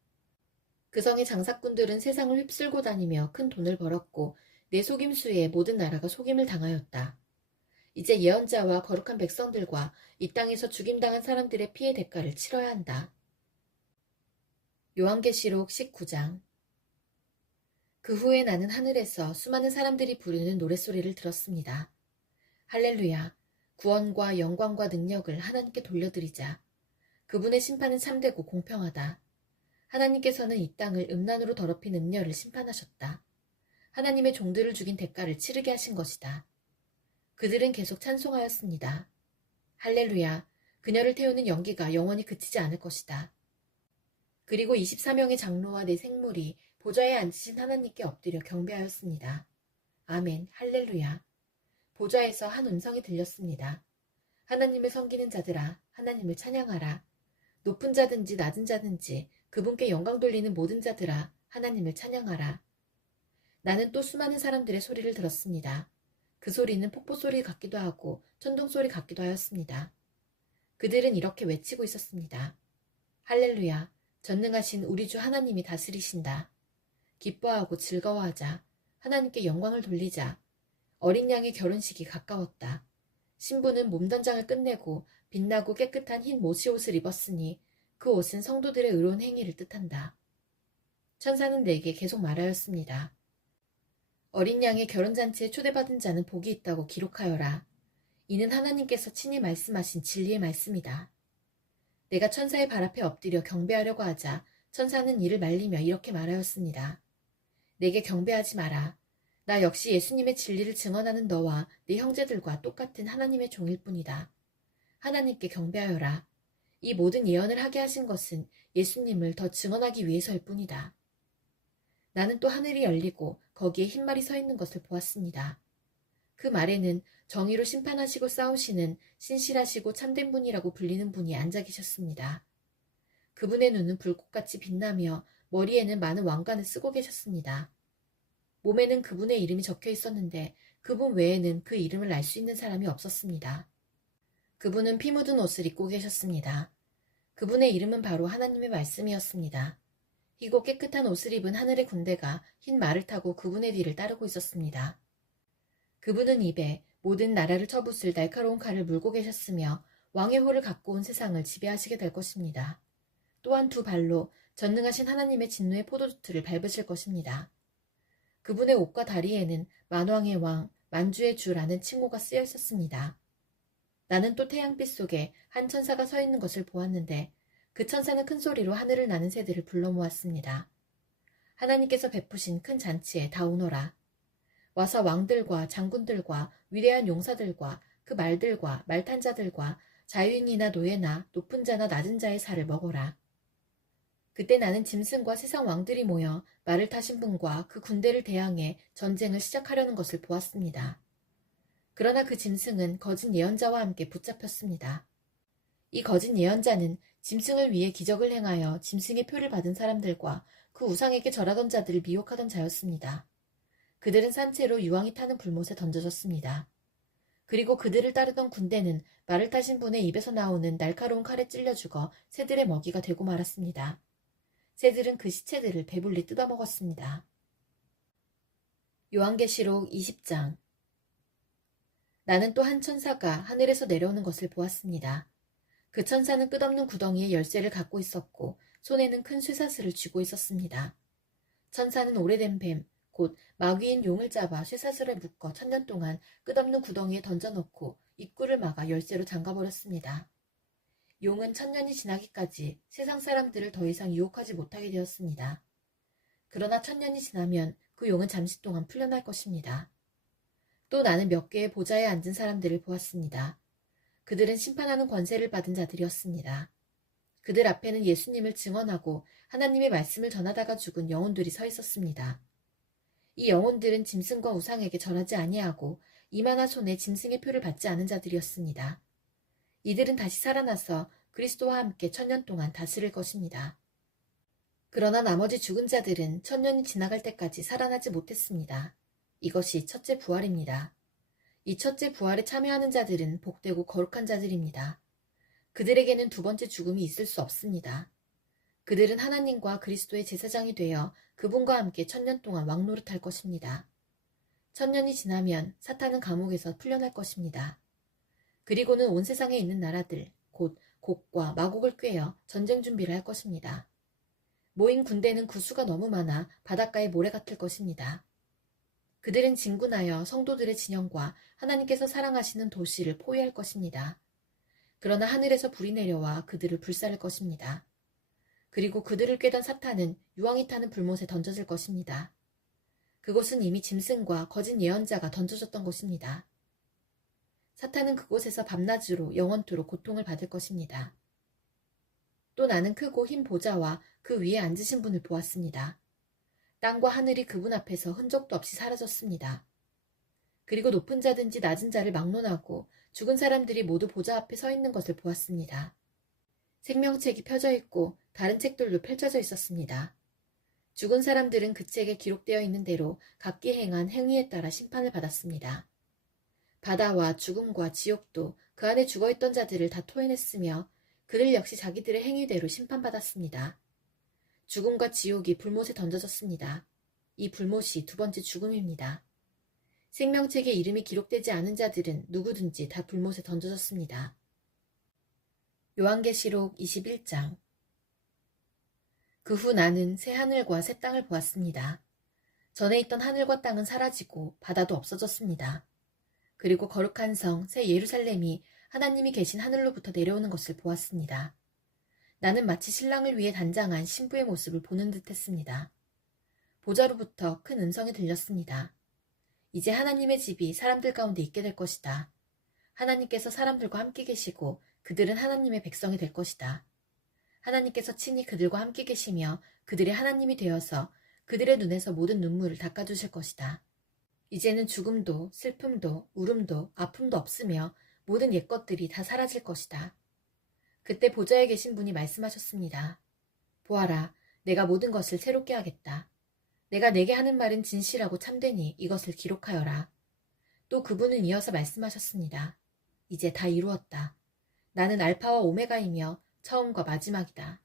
그 성의 장사꾼들은 세상을 휩쓸고 다니며 큰 돈을 벌었고 내 속임수에 모든 나라가 속임을 당하였다. 이제 예언자와 거룩한 백성들과 이 땅에서 죽임당한 사람들의 피해 대가를 치러야 한다. 요한계시록 19장. 그 후에 나는 하늘에서 수많은 사람들이 부르는 노랫소리를 들었습니다. 할렐루야! 구원과 영광과 능력을 하나님께 돌려드리자. 그분의 심판은 참되고 공평하다. 하나님께서는 이 땅을 음란으로 더럽힌 음녀를 심판하셨다. 하나님의 종들을 죽인 대가를 치르게 하신 것이다. 그들은 계속 찬송하였습니다. 할렐루야! 그녀를 태우는 연기가 영원히 그치지 않을 것이다. 그리고 24명의 장로와 네 생물이 보좌에 앉으신 하나님께 엎드려 경배하였습니다. 아멘, 할렐루야. 보좌에서 한 음성이 들렸습니다. 하나님을 섬기는 자들아, 하나님을 찬양하라. 높은 자든지 낮은 자든지 그분께 영광 돌리는 모든 자들아, 하나님을 찬양하라. 나는 또 수많은 사람들의 소리를 들었습니다. 그 소리는 폭포 소리 같기도 하고 천둥 소리 같기도 하였습니다. 그들은 이렇게 외치고 있었습니다. 할렐루야, 전능하신 우리 주 하나님이 다스리신다. 기뻐하고 즐거워하자. 하나님께 영광을 돌리자. 어린 양의 결혼식이 가까웠다. 신부는 몸단장을 끝내고 빛나고 깨끗한 흰 모시옷을 입었으니 그 옷은 성도들의 의로운 행위를 뜻한다. 천사는 내게 계속 말하였습니다. 어린 양의 결혼잔치에 초대받은 자는 복이 있다고 기록하여라. 이는 하나님께서 친히 말씀하신 진리의 말씀이다. 내가 천사의 발 앞에 엎드려 경배하려고 하자 천사는 이를 말리며 이렇게 말하였습니다. 내게 경배하지 마라. 나 역시 예수님의 진리를 증언하는 너와 네 형제들과 똑같은 하나님의 종일 뿐이다. 하나님께 경배하여라. 이 모든 예언을 하게 하신 것은 예수님을 더 증언하기 위해서일 뿐이다. 나는 또 하늘이 열리고 거기에 흰말이 서 있는 것을 보았습니다. 그 말에는 정의로 심판하시고 싸우시는 신실하시고 참된 분이라고 불리는 분이 앉아 계셨습니다. 그분의 눈은 불꽃같이 빛나며 머리에는 많은 왕관을 쓰고 계셨습니다. 몸에는 그분의 이름이 적혀 있었는데 그분 외에는 그 이름을 알 수 있는 사람이 없었습니다. 그분은 피 묻은 옷을 입고 계셨습니다. 그분의 이름은 바로 하나님의 말씀이었습니다. 희고 깨끗한 옷을 입은 하늘의 군대가 흰 말을 타고 그분의 뒤를 따르고 있었습니다. 그분은 입에 모든 나라를 쳐붓을 날카로운 칼을 물고 계셨으며 왕의 호를 갖고 온 세상을 지배하시게 될 것입니다. 또한 두 발로 전능하신 하나님의 진노의 포도주틀을 밟으실 것입니다. 그분의 옷과 다리에는 만왕의 왕, 만주의 주라는 칭호가 쓰여 있었습니다. 나는 또 태양빛 속에 한 천사가 서 있는 것을 보았는데 그 천사는 큰 소리로 하늘을 나는 새들을 불러 모았습니다. 하나님께서 베푸신 큰 잔치에 다 오너라. 와서 왕들과 장군들과 위대한 용사들과 그 말들과 말탄 자들과 자유인이나 노예나 높은 자나 낮은 자의 살을 먹어라. 그때 나는 짐승과 세상 왕들이 모여 말을 타신 분과 그 군대를 대항해 전쟁을 시작하려는 것을 보았습니다. 그러나 그 짐승은 거짓 예언자와 함께 붙잡혔습니다. 이 거짓 예언자는 짐승을 위해 기적을 행하여 짐승의 표를 받은 사람들과 그 우상에게 절하던 자들을 미혹하던 자였습니다. 그들은 산채로 유황이 타는 불못에 던져졌습니다. 그리고 그들을 따르던 군대는 말을 타신 분의 입에서 나오는 날카로운 칼에 찔려 죽어 새들의 먹이가 되고 말았습니다. 새들은 그 시체들을 배불리 뜯어먹었습니다. 요한계시록 20장. 나는 또 한 천사가 하늘에서 내려오는 것을 보았습니다. 그 천사는 끝없는 구덩이에 열쇠를 갖고 있었고 손에는 큰 쇠사슬을 쥐고 있었습니다. 천사는 오래된 뱀, 곧 마귀인 용을 잡아 쇠사슬에 묶어 1000년 동안 끝없는 구덩이에 던져놓고 입구를 막아 열쇠로 잠가버렸습니다. 용은 1000년이 지나기까지 세상 사람들을 더 이상 유혹하지 못하게 되었습니다. 그러나 1000년이 지나면 그 용은 잠시 동안 풀려날 것입니다. 또 나는 몇 개의 보좌에 앉은 사람들을 보았습니다. 그들은 심판하는 권세를 받은 자들이었습니다. 그들 앞에는 예수님을 증언하고 하나님의 말씀을 전하다가 죽은 영혼들이 서 있었습니다. 이 영혼들은 짐승과 우상에게 절하지 아니하고 이마나 손에 짐승의 표를 받지 않은 자들이었습니다. 이들은 다시 살아나서 그리스도와 함께 1000년 동안 다스릴 것입니다. 그러나 나머지 죽은 자들은 1000년이 지나갈 때까지 살아나지 못했습니다. 이것이 첫째 부활입니다. 이 첫째 부활에 참여하는 자들은 복되고 거룩한 자들입니다. 그들에게는 두 번째 죽음이 있을 수 없습니다. 그들은 하나님과 그리스도의 제사장이 되어 그분과 함께 1000년 동안 왕노릇할 것입니다. 1000년이 지나면 사탄은 감옥에서 풀려날 것입니다. 그리고는 온 세상에 있는 나라들, 곧 곡과 마곡을 꿰어 전쟁 준비를 할 것입니다. 모인 군대는 구수가 너무 많아 바닷가의 모래 같을 것입니다. 그들은 진군하여 성도들의 진영과 하나님께서 사랑하시는 도시를 포위할 것입니다. 그러나 하늘에서 불이 내려와 그들을 불살할 것입니다. 그리고 그들을 꾀던 사탄은 유황이 타는 불못에 던져질 것입니다. 그곳은 이미 짐승과 거짓 예언자가 던져졌던 곳입니다. 사탄은 그곳에서 밤낮으로 영원토록 고통을 받을 것입니다. 또 나는 크고 흰 보좌와 그 위에 앉으신 분을 보았습니다. 땅과 하늘이 그분 앞에서 흔적도 없이 사라졌습니다. 그리고 높은 자든지 낮은 자를 막론하고 죽은 사람들이 모두 보좌 앞에 서 있는 것을 보았습니다. 생명책이 펴져 있고 다른 책들도 펼쳐져 있었습니다. 죽은 사람들은 그 책에 기록되어 있는 대로 각기 행한 행위에 따라 심판을 받았습니다. 바다와 죽음과 지옥도 그 안에 죽어있던 자들을 다 토해냈으며 그들 역시 자기들의 행위대로 심판받았습니다. 죽음과 지옥이 불못에 던져졌습니다. 이 불못이 두 번째 죽음입니다. 생명책에 이름이 기록되지 않은 자들은 누구든지 다 불못에 던져졌습니다. 요한계시록 21장. 그 후 나는 새 하늘과 새 땅을 보았습니다. 전에 있던 하늘과 땅은 사라지고 바다도 없어졌습니다. 그리고 거룩한 성 새 예루살렘이 하나님이 계신 하늘로부터 내려오는 것을 보았습니다. 나는 마치 신랑을 위해 단장한 신부의 모습을 보는 듯 했습니다. 보좌로부터 큰 음성이 들렸습니다. 이제 하나님의 집이 사람들 가운데 있게 될 것이다. 하나님께서 사람들과 함께 계시고 그들은 하나님의 백성이 될 것이다. 하나님께서 친히 그들과 함께 계시며 그들의 하나님이 되어서 그들의 눈에서 모든 눈물을 닦아주실 것이다. 이제는 죽음도 슬픔도 울음도 아픔도 없으며 모든 옛것들이 다 사라질 것이다. 그때 보좌에 계신 분이 말씀하셨습니다. 보아라, 내가 모든 것을 새롭게 하겠다. 내가 내게 하는 말은 진실하고 참되니 이것을 기록하여라. 또 그분은 이어서 말씀하셨습니다. 이제 다 이루었다. 나는 알파와 오메가이며 처음과 마지막이다.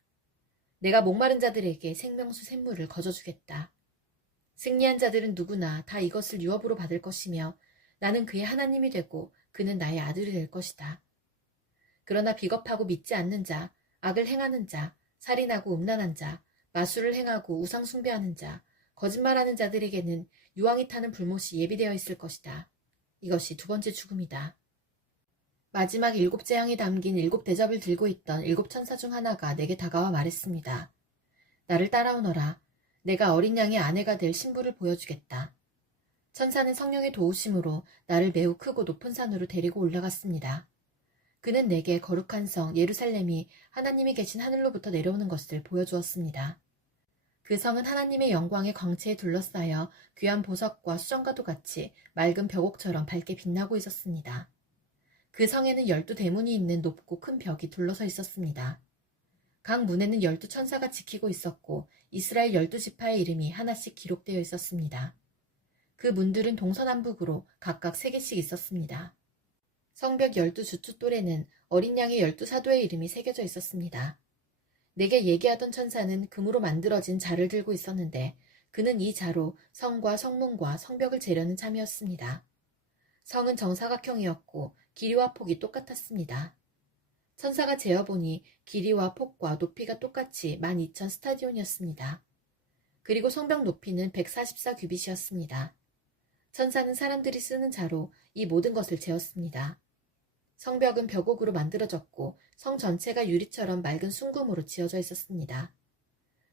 내가 목마른 자들에게 생명수 샘물을 거저주겠다. 승리한 자들은 누구나 다 이것을 유업으로 받을 것이며 나는 그의 하나님이 되고 그는 나의 아들이 될 것이다. 그러나 비겁하고 믿지 않는 자, 악을 행하는 자, 살인하고 음란한 자, 마술을 행하고 우상 숭배하는 자, 거짓말하는 자들에게는 유황이 타는 불못이 예비되어 있을 것이다. 이것이 두 번째 죽음이다. 마지막 일곱 재앙이 담긴 일곱 대접을 들고 있던 일곱 천사 중 하나가 내게 다가와 말했습니다. 나를 따라오너라. 내가 어린 양의 아내가 될 신부를 보여주겠다. 천사는 성령의 도우심으로 나를 매우 크고 높은 산으로 데리고 올라갔습니다. 그는 내게 거룩한 성 예루살렘이 하나님이 계신 하늘로부터 내려오는 것을 보여주었습니다. 그 성은 하나님의 영광의 광채에 둘러싸여 귀한 보석과 수정과도 같이 맑은 벽옥처럼 밝게 빛나고 있었습니다. 그 성에는 12대문이 있는 높고 큰 벽이 둘러서 있었습니다. 각 문에는 12천사가 지키고 있었고 이스라엘 12지파의 이름이 하나씩 기록되어 있었습니다. 그 문들은 동서남북으로 각각 3개씩 있었습니다. 성벽 12주춧돌에는 어린 양의 12사도의 이름이 새겨져 있었습니다. 내게 얘기하던 천사는 금으로 만들어진 자를 들고 있었는데 그는 이 자로 성과 성문과 성벽을 재려는 참이었습니다. 성은 정사각형이었고 길이와 폭이 똑같았습니다. 천사가 재어보니 길이와 폭과 높이가 똑같이 12,000 스타디온이었습니다. 그리고 성벽 높이는 144규빗이었습니다. 천사는 사람들이 쓰는 자로 이 모든 것을 재었습니다. 성벽은 벽옥으로 만들어졌고 성 전체가 유리처럼 맑은 순금으로 지어져 있었습니다.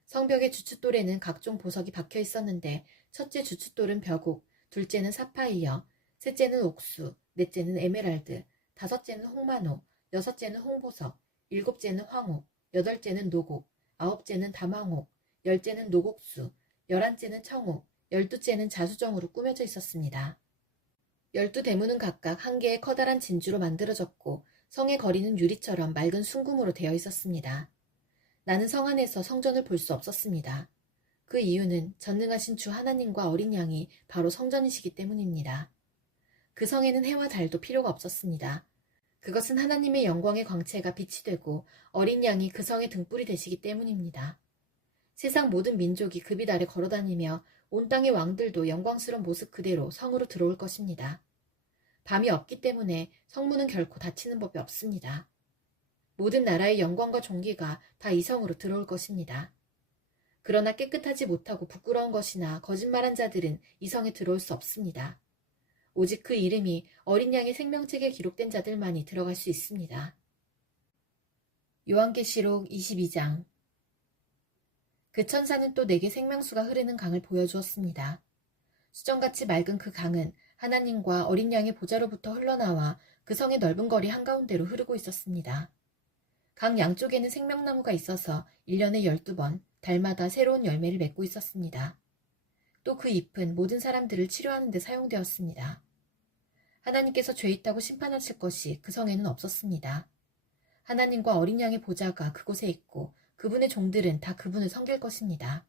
성벽의 주춧돌에는 각종 보석이 박혀 있었는데 첫째 주춧돌은 벽옥, 둘째는 사파이어, 셋째는 옥수, 넷째는 에메랄드, 다섯째는 홍마노, 여섯째는 홍보석, 일곱째는 황옥, 여덟째는 노곡, 아홉째는 담황옥, 열째는 노곡수, 11째는 청옥, 12째는 자수정으로 꾸며져 있었습니다. 12대문은 각각 한 개의 커다란 진주로 만들어졌고 성의 거리는 유리처럼 맑은 순금으로 되어 있었습니다. 나는 성 안에서 성전을 볼 수 없었습니다. 그 이유는 전능하신 주 하나님과 어린 양이 바로 성전이시기 때문입니다. 그 성에는 해와 달도 필요가 없었습니다. 그것은 하나님의 영광의 광채가 빛이 되고 어린 양이 그 성의 등불이 되시기 때문입니다. 세상 모든 민족이 그 빛 아래 걸어다니며 온 땅의 왕들도 영광스러운 모습 그대로 성으로 들어올 것입니다. 밤이 없기 때문에 성문은 결코 닫히는 법이 없습니다. 모든 나라의 영광과 존귀가 다 이 성으로 들어올 것입니다. 그러나 깨끗하지 못하고 부끄러운 것이나 거짓말한 자들은 이 성에 들어올 수 없습니다. 오직 그 이름이 어린 양의 생명책에 기록된 자들만이 들어갈 수 있습니다. 요한계시록 22장. 그 천사는 또 내게 생명수가 흐르는 강을 보여주었습니다. 수정같이 맑은 그 강은 하나님과 어린 양의 보좌로부터 흘러나와 그 성의 넓은 거리 한가운데로 흐르고 있었습니다. 강 양쪽에는 생명나무가 있어서 1년에 12번 달마다 새로운 열매를 맺고 있었습니다. 또 그 잎은 모든 사람들을 치료하는 데 사용되었습니다. 하나님께서 죄 있다고 심판하실 것이 그 성에는 없었습니다. 하나님과 어린 양의 보좌가 그곳에 있고 그분의 종들은 다 그분을 섬길 것입니다.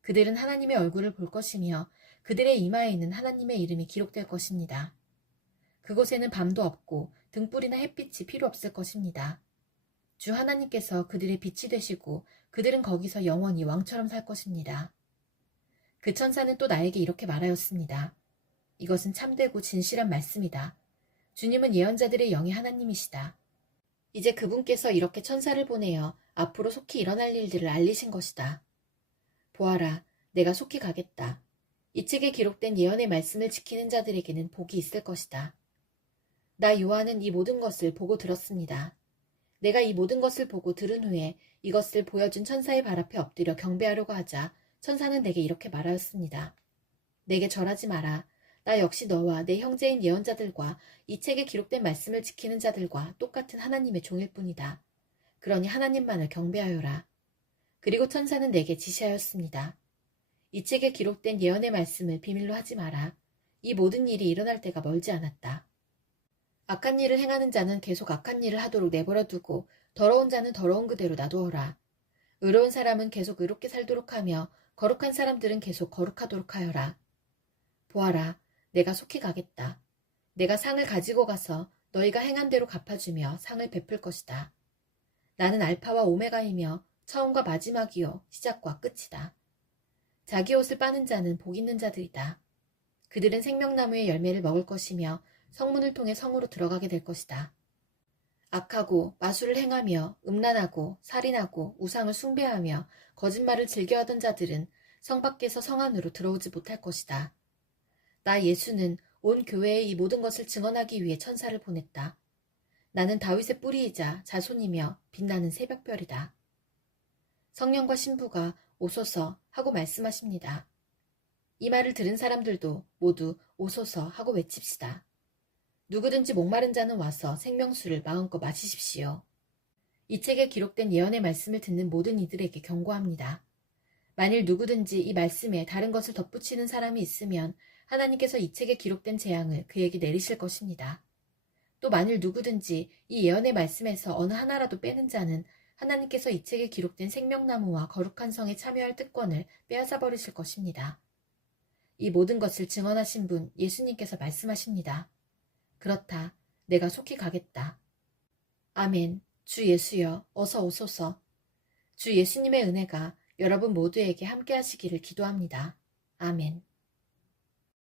그들은 하나님의 얼굴을 볼 것이며 그들의 이마에 있는 하나님의 이름이 기록될 것입니다. 그곳에는 밤도 없고 등불이나 햇빛이 필요 없을 것입니다. 주 하나님께서 그들의 빛이 되시고 그들은 거기서 영원히 왕처럼 살 것입니다. 그 천사는 또 나에게 이렇게 말하였습니다. 이것은 참되고 진실한 말씀이다. 주님은 예언자들의 영이 하나님이시다. 이제 그분께서 이렇게 천사를 보내어 앞으로 속히 일어날 일들을 알리신 것이다. 보아라, 내가 속히 가겠다. 이 책에 기록된 예언의 말씀을 지키는 자들에게는 복이 있을 것이다. 나 요한은 이 모든 것을 보고 들었습니다. 내가 이 모든 것을 보고 들은 후에 이것을 보여준 천사의 발 앞에 엎드려 경배하려고 하자 천사는 내게 이렇게 말하였습니다. 내게 절하지 마라. 나 역시 너와 내 형제인 예언자들과 이 책에 기록된 말씀을 지키는 자들과 똑같은 하나님의 종일 뿐이다. 그러니 하나님만을 경배하여라. 그리고 천사는 내게 지시하였습니다. 이 책에 기록된 예언의 말씀을 비밀로 하지 마라. 이 모든 일이 일어날 때가 멀지 않았다. 악한 일을 행하는 자는 계속 악한 일을 하도록 내버려 두고 더러운 자는 더러운 그대로 놔두어라. 의로운 사람은 계속 의롭게 살도록 하며 거룩한 사람들은 계속 거룩하도록 하여라. 보아라, 내가 속히 가겠다. 내가 상을 가지고 가서 너희가 행한 대로 갚아주며 상을 베풀 것이다. 나는 알파와 오메가이며 처음과 마지막이요 시작과 끝이다. 자기 옷을 빠는 자는 복 있는 자들이다. 그들은 생명나무의 열매를 먹을 것이며 성문을 통해 성으로 들어가게 될 것이다. 악하고 마술을 행하며 음란하고 살인하고 우상을 숭배하며 거짓말을 즐겨하던 자들은 성 밖에서 성 안으로 들어오지 못할 것이다. 나 예수는 온 교회에 이 모든 것을 증언하기 위해 천사를 보냈다. 나는 다윗의 뿌리이자 자손이며 빛나는 새벽별이다. 성령과 신부가 오소서 하고 말씀하십니다. 이 말을 들은 사람들도 모두 오소서 하고 외칩시다. 누구든지 목마른 자는 와서 생명수를 마음껏 마시십시오. 이 책에 기록된 예언의 말씀을 듣는 모든 이들에게 경고합니다. 만일 누구든지 이 말씀에 다른 것을 덧붙이는 사람이 있으면 하나님께서 이 책에 기록된 재앙을 그에게 내리실 것입니다. 또 만일 누구든지 이 예언의 말씀에서 어느 하나라도 빼는 자는 하나님께서 이 책에 기록된 생명나무와 거룩한 성에 참여할 특권을 빼앗아 버리실 것입니다. 이 모든 것을 증언하신 분 예수님께서 말씀하십니다. 그렇다. 내가 속히 가겠다. 아멘. 주 예수여, 어서 오소서. 주 예수님의 은혜가 여러분 모두에게 함께 하시기를 기도합니다. 아멘.